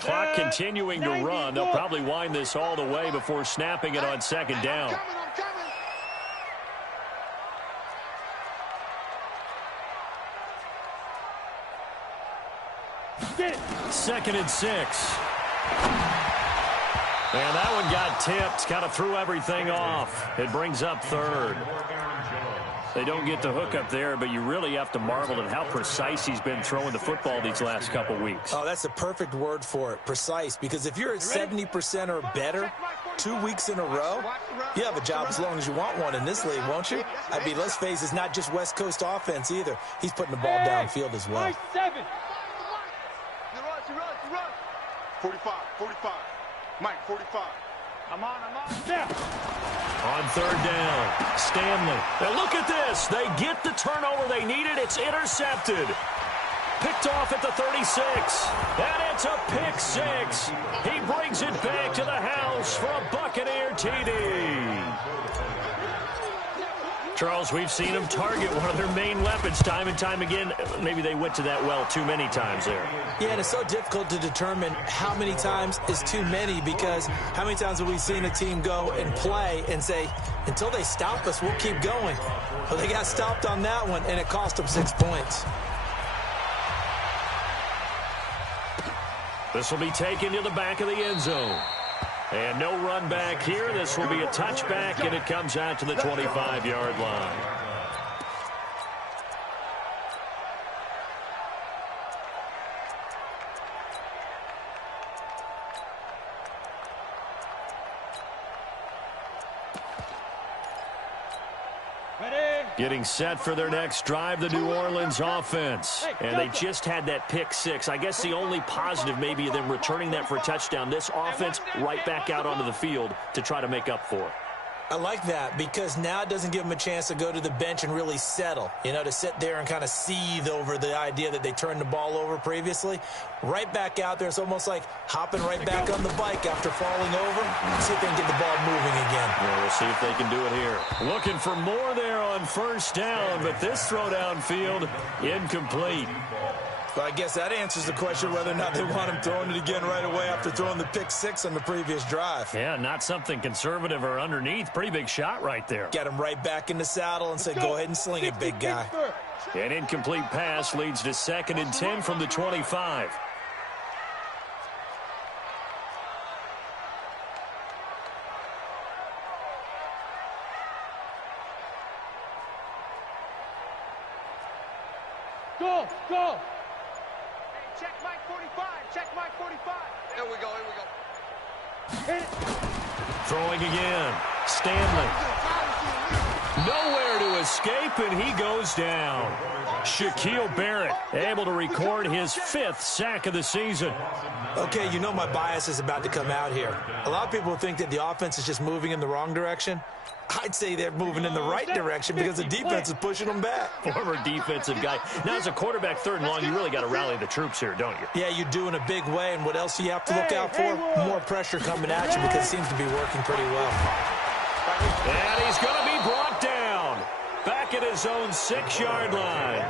Clock continuing to run. They'll probably wind this all the way before snapping it on second down. Second and 6. And that one got tipped. Kind of threw everything off. It brings up third. They don't get the hook up there, but you really have to marvel at how precise he's been throwing the football these last couple weeks. Oh, that's the perfect word for it, precise. Because if you're at 70% or better 2 weeks in a row, you have a job as long as you want one in this league, won't you? I mean, let's face it, it's not just West Coast offense either. He's putting the ball downfield as well. 45, 45. Mike, 45. I'm on. Yeah. On third down, Stanley. Now look at this. They get the turnover they needed. It's intercepted. Picked off at the 36. And it's a pick 6. He brings it back to the house for a Buccaneer TD. Charles, we've seen them target one of their main weapons time and time again. Maybe they went to that well too many times there. Yeah, and it's so difficult to determine how many times is too many, because how many times have we seen a team go and play and say, until they stop us, we'll keep going. Well, they got stopped on that one, and it cost them 6 points. This will be taken to the back of the end zone. And no run back here. This will be a touchback, and it comes out to the 25-yard line. Getting set for their next drive, the New Orleans offense. And they just had that pick 6. I guess the only positive maybe of them returning that for a touchdown. This offense right back out onto the field to try to make up for it. I like that, because now it doesn't give them a chance to go to the bench and really settle, to sit there and kind of seethe over the idea that they turned the ball over previously. Right back out there, it's almost like hopping right back on the bike after falling over. See if they can get the ball moving again. Yeah, we'll see if they can do it here. Looking for more there on first down, but this throw downfield incomplete. Well, I guess that answers the question whether or not they want him throwing it again right away after throwing the pick 6 on the previous drive. Yeah, not something conservative or underneath. Pretty big shot right there. Get him right back in the saddle and say, go ahead and sling it, big guy. An incomplete pass leads to 2nd and 10 from the 25. Go! Check Mike 45. Check Mike 45. Here we go. Throwing again. Stanley. Nowhere to escape, and he goes down. Shaquille Barrett able to record his 5th sack of the season. Okay, my bias is about to come out here. A lot of people think that the offense is just moving in the wrong direction. I'd say they're moving in the right direction because the defense is pushing them back. Former defensive guy. Now, as a quarterback, 3rd and long, you really got to rally the troops here, don't you? Yeah, you do in a big way. And what else do you have to look out for? More pressure coming at you, because it seems to be working pretty well. And he's going to be brought down. Back at his own 6-yard line.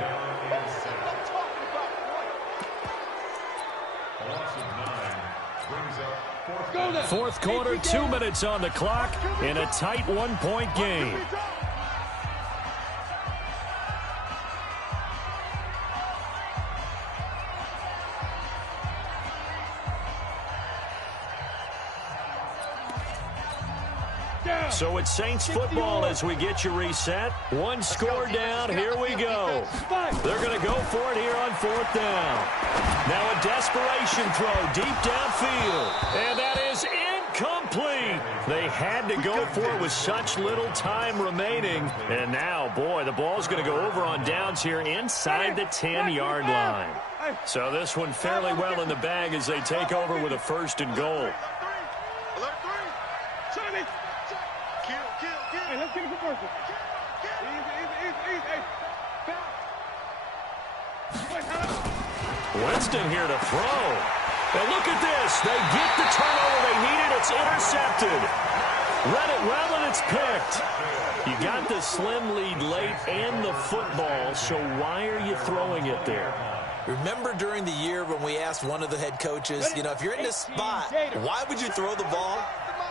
Fourth quarter, 2 minutes on the clock in a tight 1-point game. So it's Saints football as we get you reset. 1 score down. Here we go. They're going to go for it here on 4th down. Now a desperation throw deep downfield. And that is incomplete. incomplete. They had to go for it with such little time remaining. And now, boy, the ball's going to go over on downs here inside the 10-yard line. So this one fairly well in the bag as they take over with a 1st and goal. Hey, let's get it for Easy. Winston here to throw. And look at this. They get the turnover they needed. It's intercepted. Read it well, and it's picked. You got the slim lead late and the football, so why are you throwing it there? Remember during the year when we asked one of the head coaches, you know, if you're in this spot, why would you throw the ball?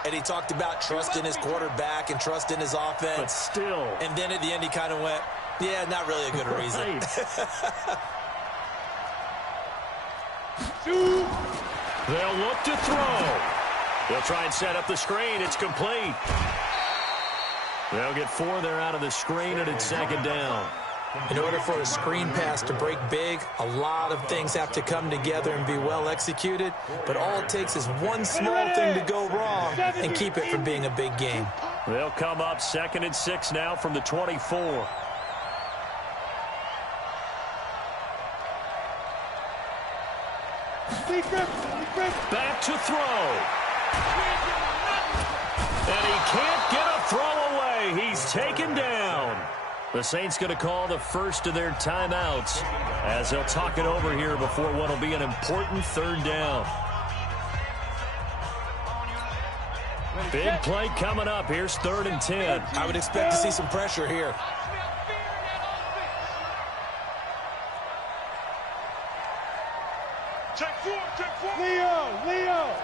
And he talked about trust in his quarterback and trust in his offense. But still. And then at the end he kind of went, yeah, not really a good reason. They'll look to throw. They'll try and set up the screen. It's complete. They'll get 4 there out of the screen, and it's 2nd down. In order for a screen pass to break big, a lot of things have to come together and be well executed. But all it takes is one small thing to go wrong and keep it from being a big game. They'll come up 2nd and 6 now from the 24. Back to throw. And he can't get a throw away. He's taken down. The Saints going to call the first of their timeouts as they'll talk it over here before what will be an important 3rd down. Big play coming up. Here's 3rd and 10. I would expect to see some pressure here. Leo.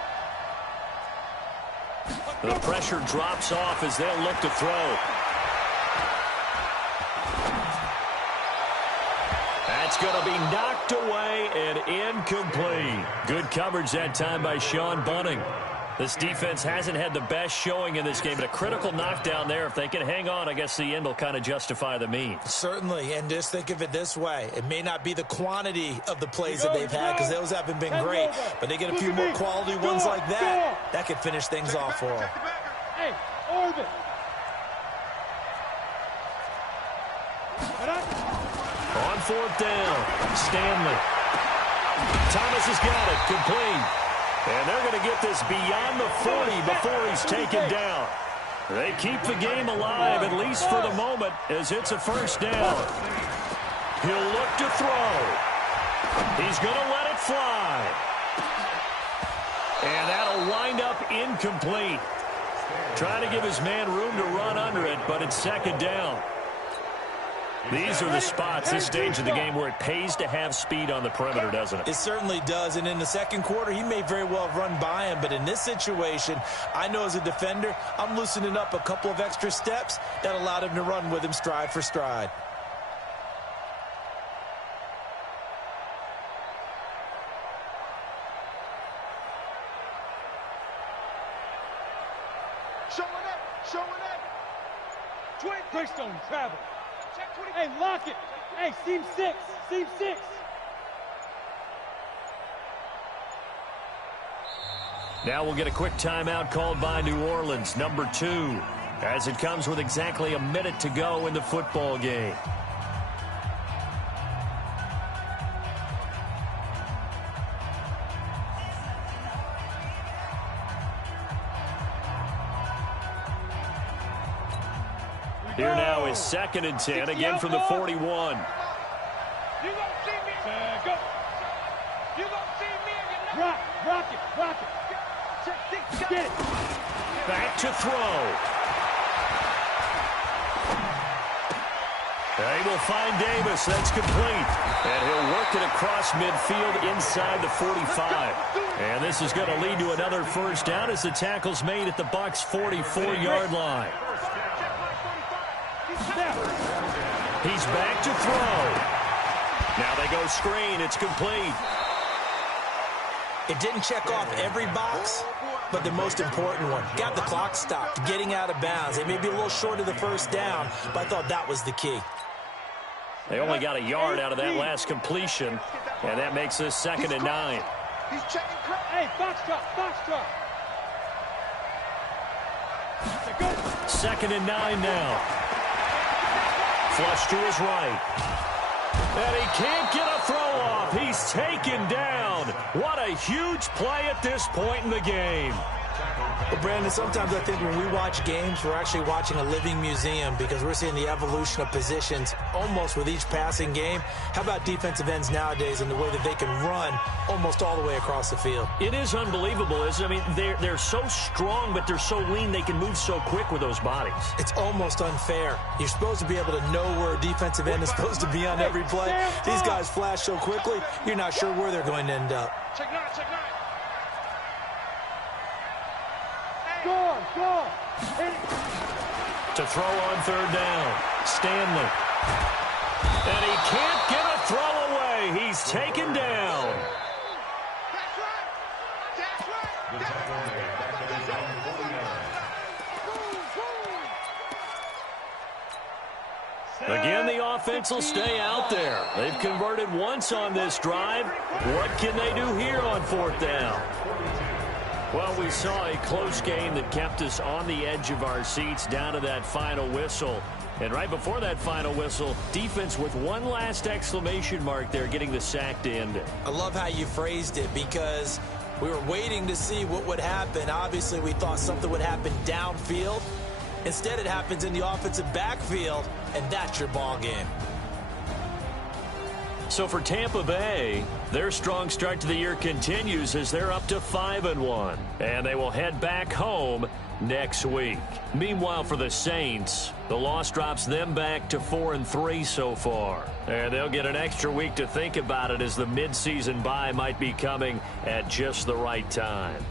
The pressure drops off as they'll look to throw. That's going to be knocked away and incomplete. Good coverage that time by Sean Bunting. This defense hasn't had the best showing in this game, but a critical knockdown there. If they can hang on, I guess the end will kind of justify the means. Certainly, and just think of it this way. It may not be the quantity of the plays that they've had because those haven't been great, but they get a few more quality ones like that. That could finish things off for them. Hey, Orbit. On 4th down, Stanley. Thomas has got it, complete. And they're going to get this beyond the 40 before he's taken down. They keep the game alive, at least for the moment, as it's a 1st down. He'll look to throw. He's going to let it fly. And that'll wind up incomplete. Trying to give his man room to run under it, but it's 2nd down. These are the spots, this stage of the game, where it pays to have speed on the perimeter, doesn't it? It certainly does, and in the 2nd quarter, he may very well have run by him, but in this situation, I know as a defender, I'm loosening up a couple of extra steps that allowed him to run with him stride for stride. Showing up. Twin Greystone travel. Hey, lock it. Hey, seam 6. Now we'll get a quick timeout called by New Orleans, number 2, as it comes with exactly a minute to go in the football game. Here now is 2nd and 10, again from the 41. You gonna see me? Go. You gonna see me? Rock it. Get it. Back to throw. They will find Davis. That's complete. And he'll work it across midfield inside the 45. And this is going to lead to another 1st down as the tackle's made at the Bucs' 44-yard line. He's back to throw. Now they go screen. It's complete. It didn't check off every box, but the most important one. Got the clock stopped, getting out of bounds. They may be a little short of the 1st down, but I thought that was the key. They only got a yard out of that last completion, and that makes this 2nd and 9. He's checking. Hey, box drop. 2nd and 9 now. Flush to his right. And he can't get a throw off. He's taken down. What a huge play at this point in the game. Well, Brandon, sometimes I think when we watch games, we're actually watching a living museum because we're seeing the evolution of positions almost with each passing game. How about defensive ends nowadays and the way that they can run almost all the way across the field? It is unbelievable, isn't it? I mean, they're so strong, but they're so lean, they can move so quick with those bodies. It's almost unfair. You're supposed to be able to know where a defensive end is supposed to be on every play. These guys flash so quickly, you're not sure where they're going to end up. Check 9, check 9. To throw on 3rd down, Stanley. And he can't get a throw away. He's taken down. That's right. That's right. The tackle made back at his own 49. Again, the offense will stay out there. They've converted once on this drive. What can they do here on 4th down? Well, we saw a close game that kept us on the edge of our seats down to that final whistle. And right before that final whistle, defense with one last exclamation mark there, getting the sack to end it. I love how you phrased it because we were waiting to see what would happen. Obviously, we thought something would happen downfield. Instead, it happens in the offensive backfield, and that's your ball game. So for Tampa Bay, their strong start to the year continues as they're up to 5-1. And they will head back home next week. Meanwhile, for the Saints, the loss drops them back to 4-3 so far. And they'll get an extra week to think about it as the midseason bye might be coming at just the right time.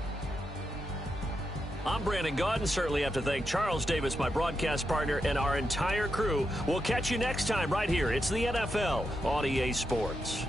I'm Brandon Gaudin. Certainly have to thank Charles Davis, my broadcast partner, and our entire crew. We'll catch you next time right here. It's the NFL on EA Sports.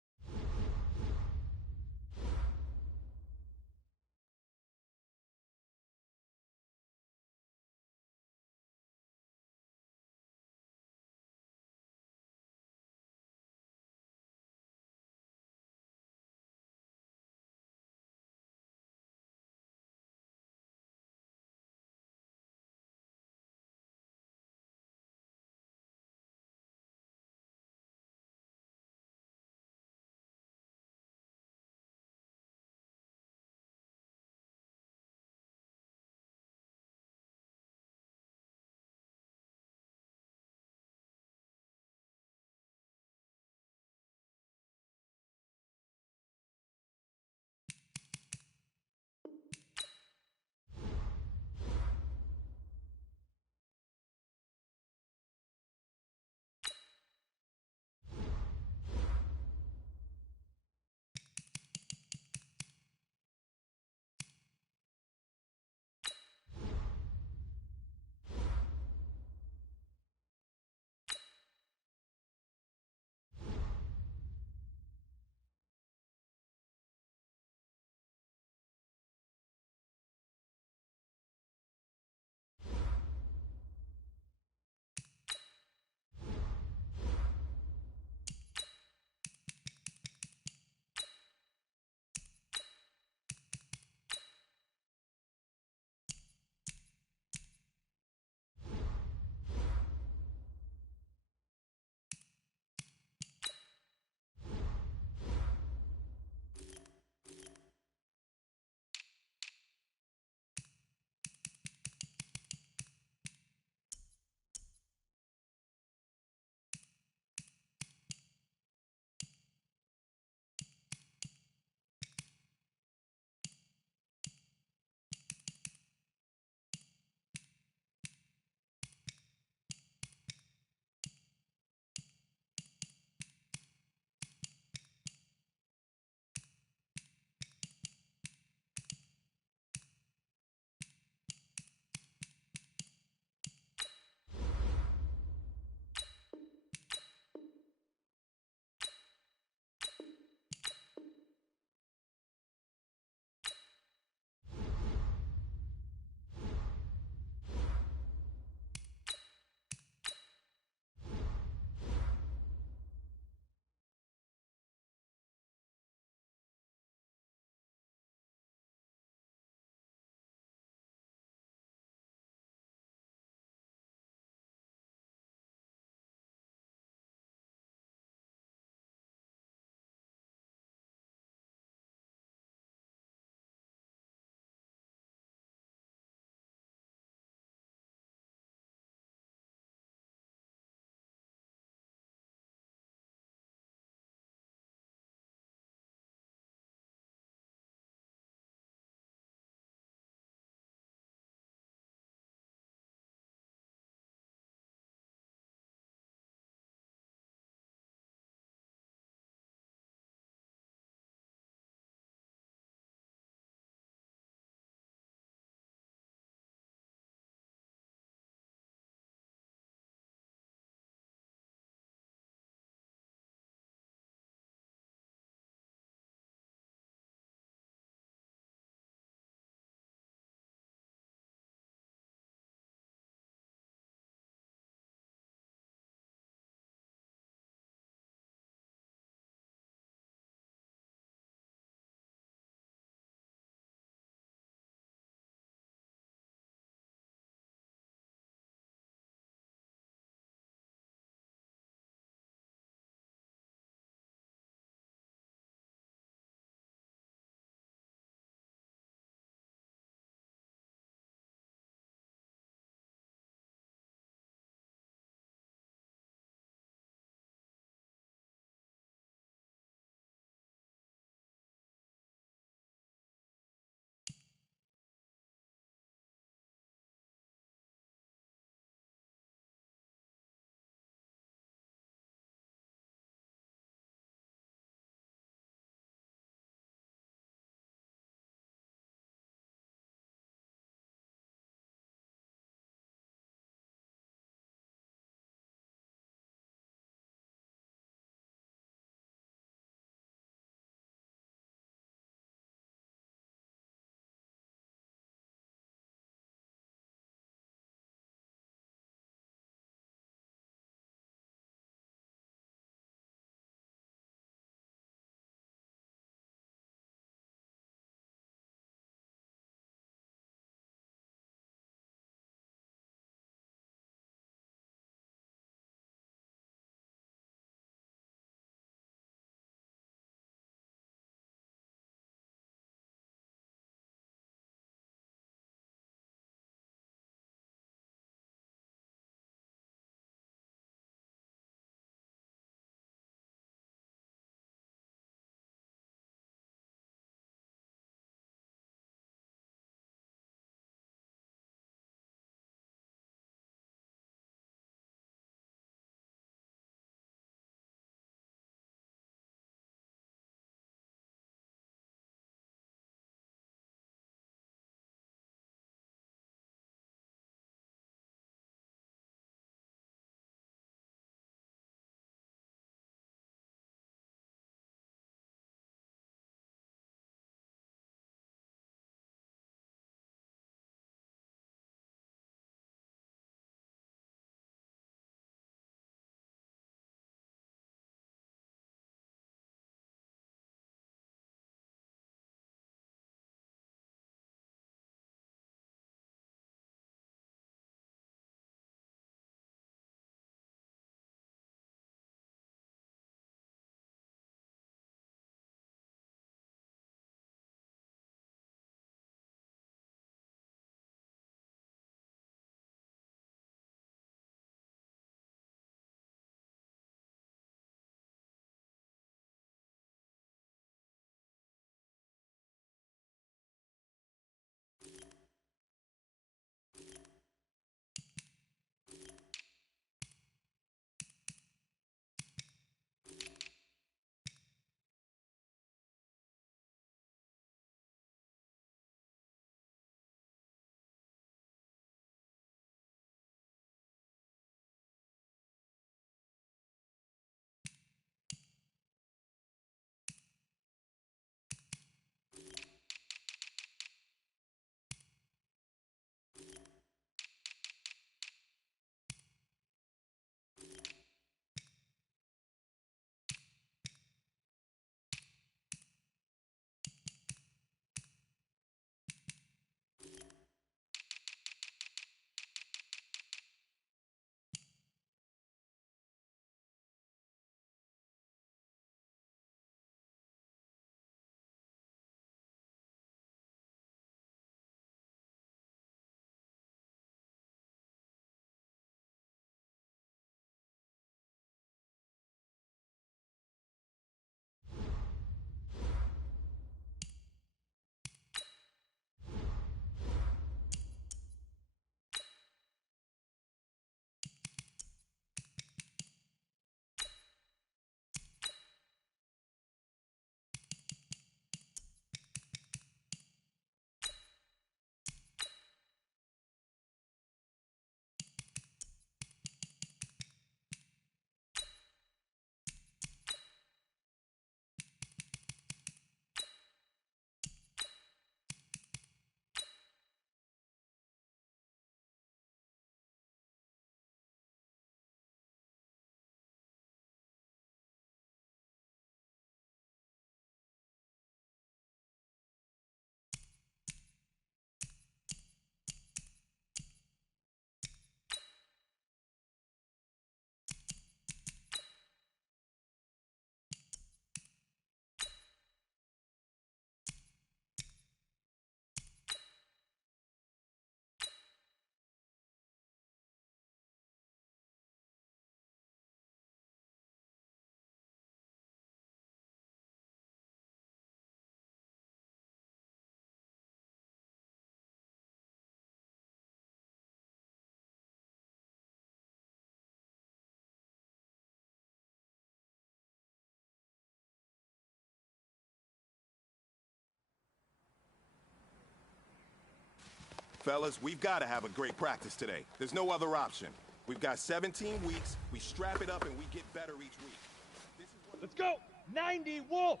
fellas, we've got to have a great practice today. There's no other option. We've got 17 weeks, we strap it up and we get better each week. Let's go! 90 Wolf!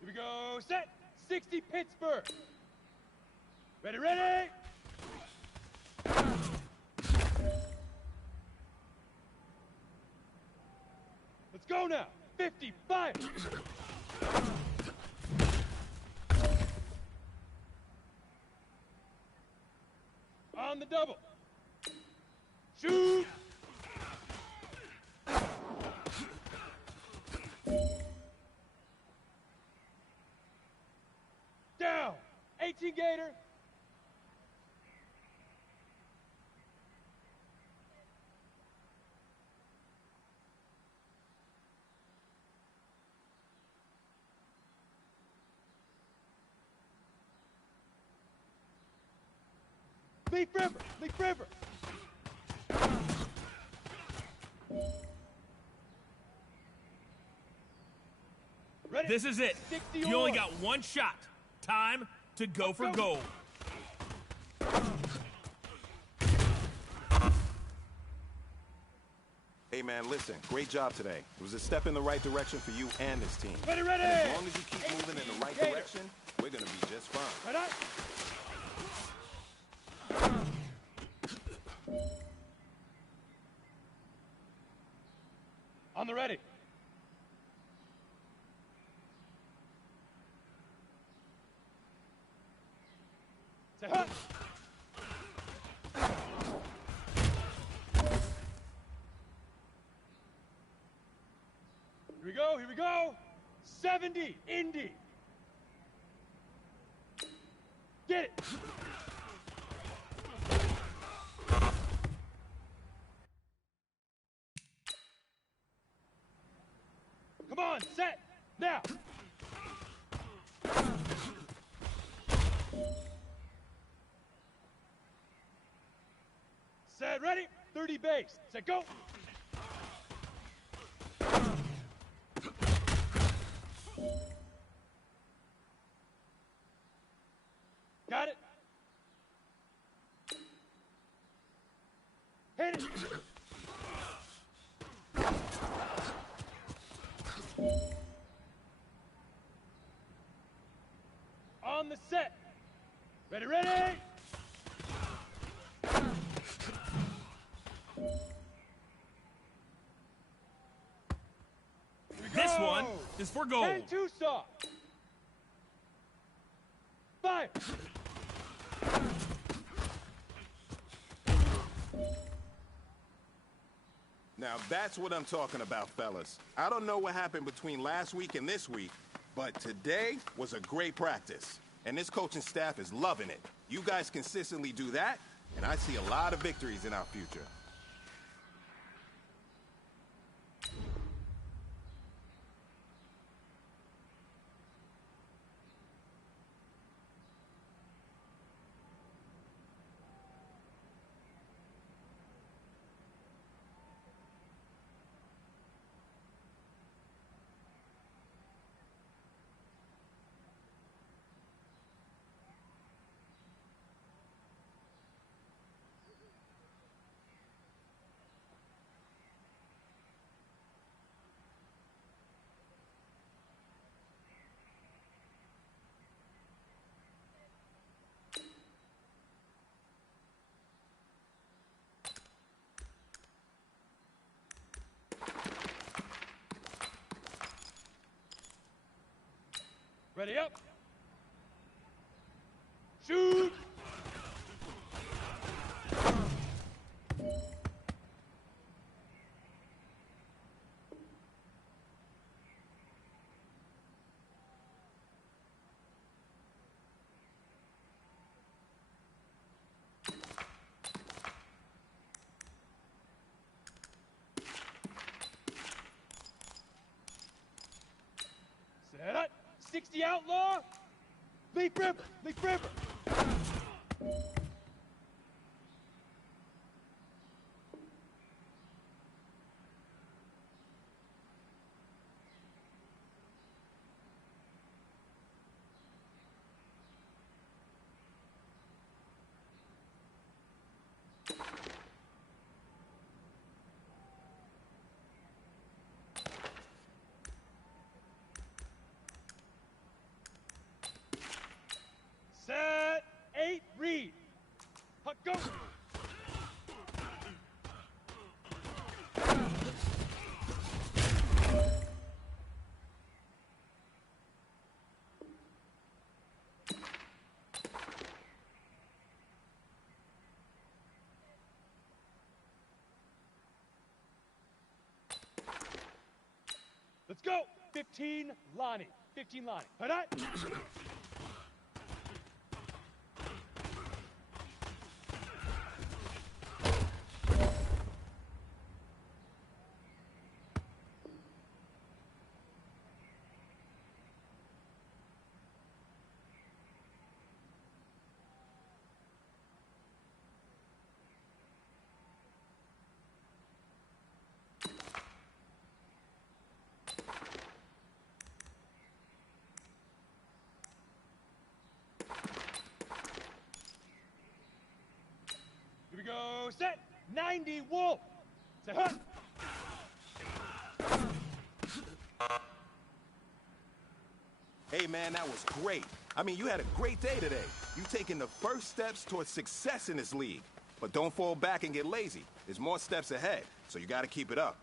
Here we go, set! 60 Pittsburgh! Ready, ready! Let's go now! 55! On the double! Shoot! Down! 18 Gator! Leaf River! Leaf River! Ready? This is it. 60 You only or. got one shot. Time to go for gold. Hey man, listen, great job today. It was a step in the right direction for you and this team. Ready, ready! And as long as you keep moving in the right Gator. direction, we're gonna be just fine. Right on. On the ready. Say hut. Here we go, here we go. 70, Indy. Get it. Come on, set, now. Set, ready, 30 base. Set, go. Got it. Hit it. On the set. Ready, ready. This one is for gold. 10-2 saw. Fire. Now that's what I'm talking about, fellas. I don't know what happened between last week and this week, but today was a great practice. And this coaching staff is loving it. You guys consistently do that, and I see a lot of victories in our future. Ready up. Shoot. Set up. 60 outlaw. Leaf River. Leaf River. 15 Lonnie. 15 Lonnie. All right? Here we go. Set. 90 Wolf. Say huh. Hey, man, that was great. I mean, you had a great day today. You taking the first steps towards success in this league. But don't fall back and get lazy. There's more steps ahead, so you got to keep it up.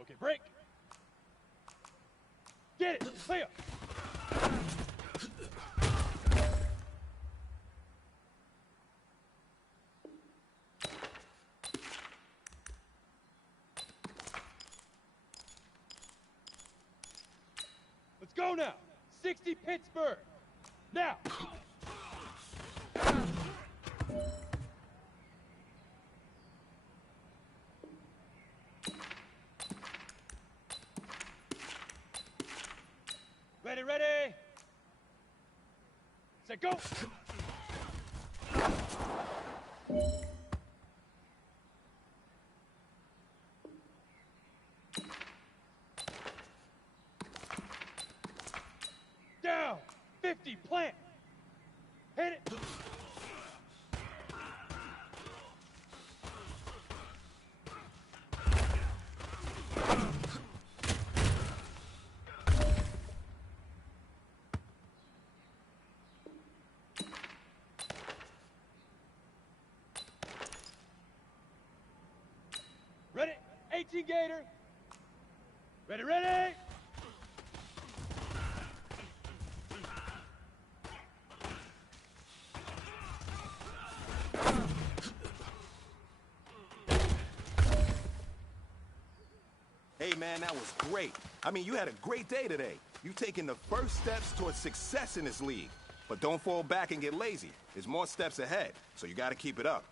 Okay, break. Get it. Clear. Let's go now. 60 Pittsburgh. Now. Ready, ready. Set, go. Down. 50, plant. Hit it. Ready? 18 Gator. Ready, ready. Hey, man, that was great. I mean, you had a great day today. You taking the first steps towards success in this league. But don't fall back and get lazy. There's more steps ahead, so you got to keep it up.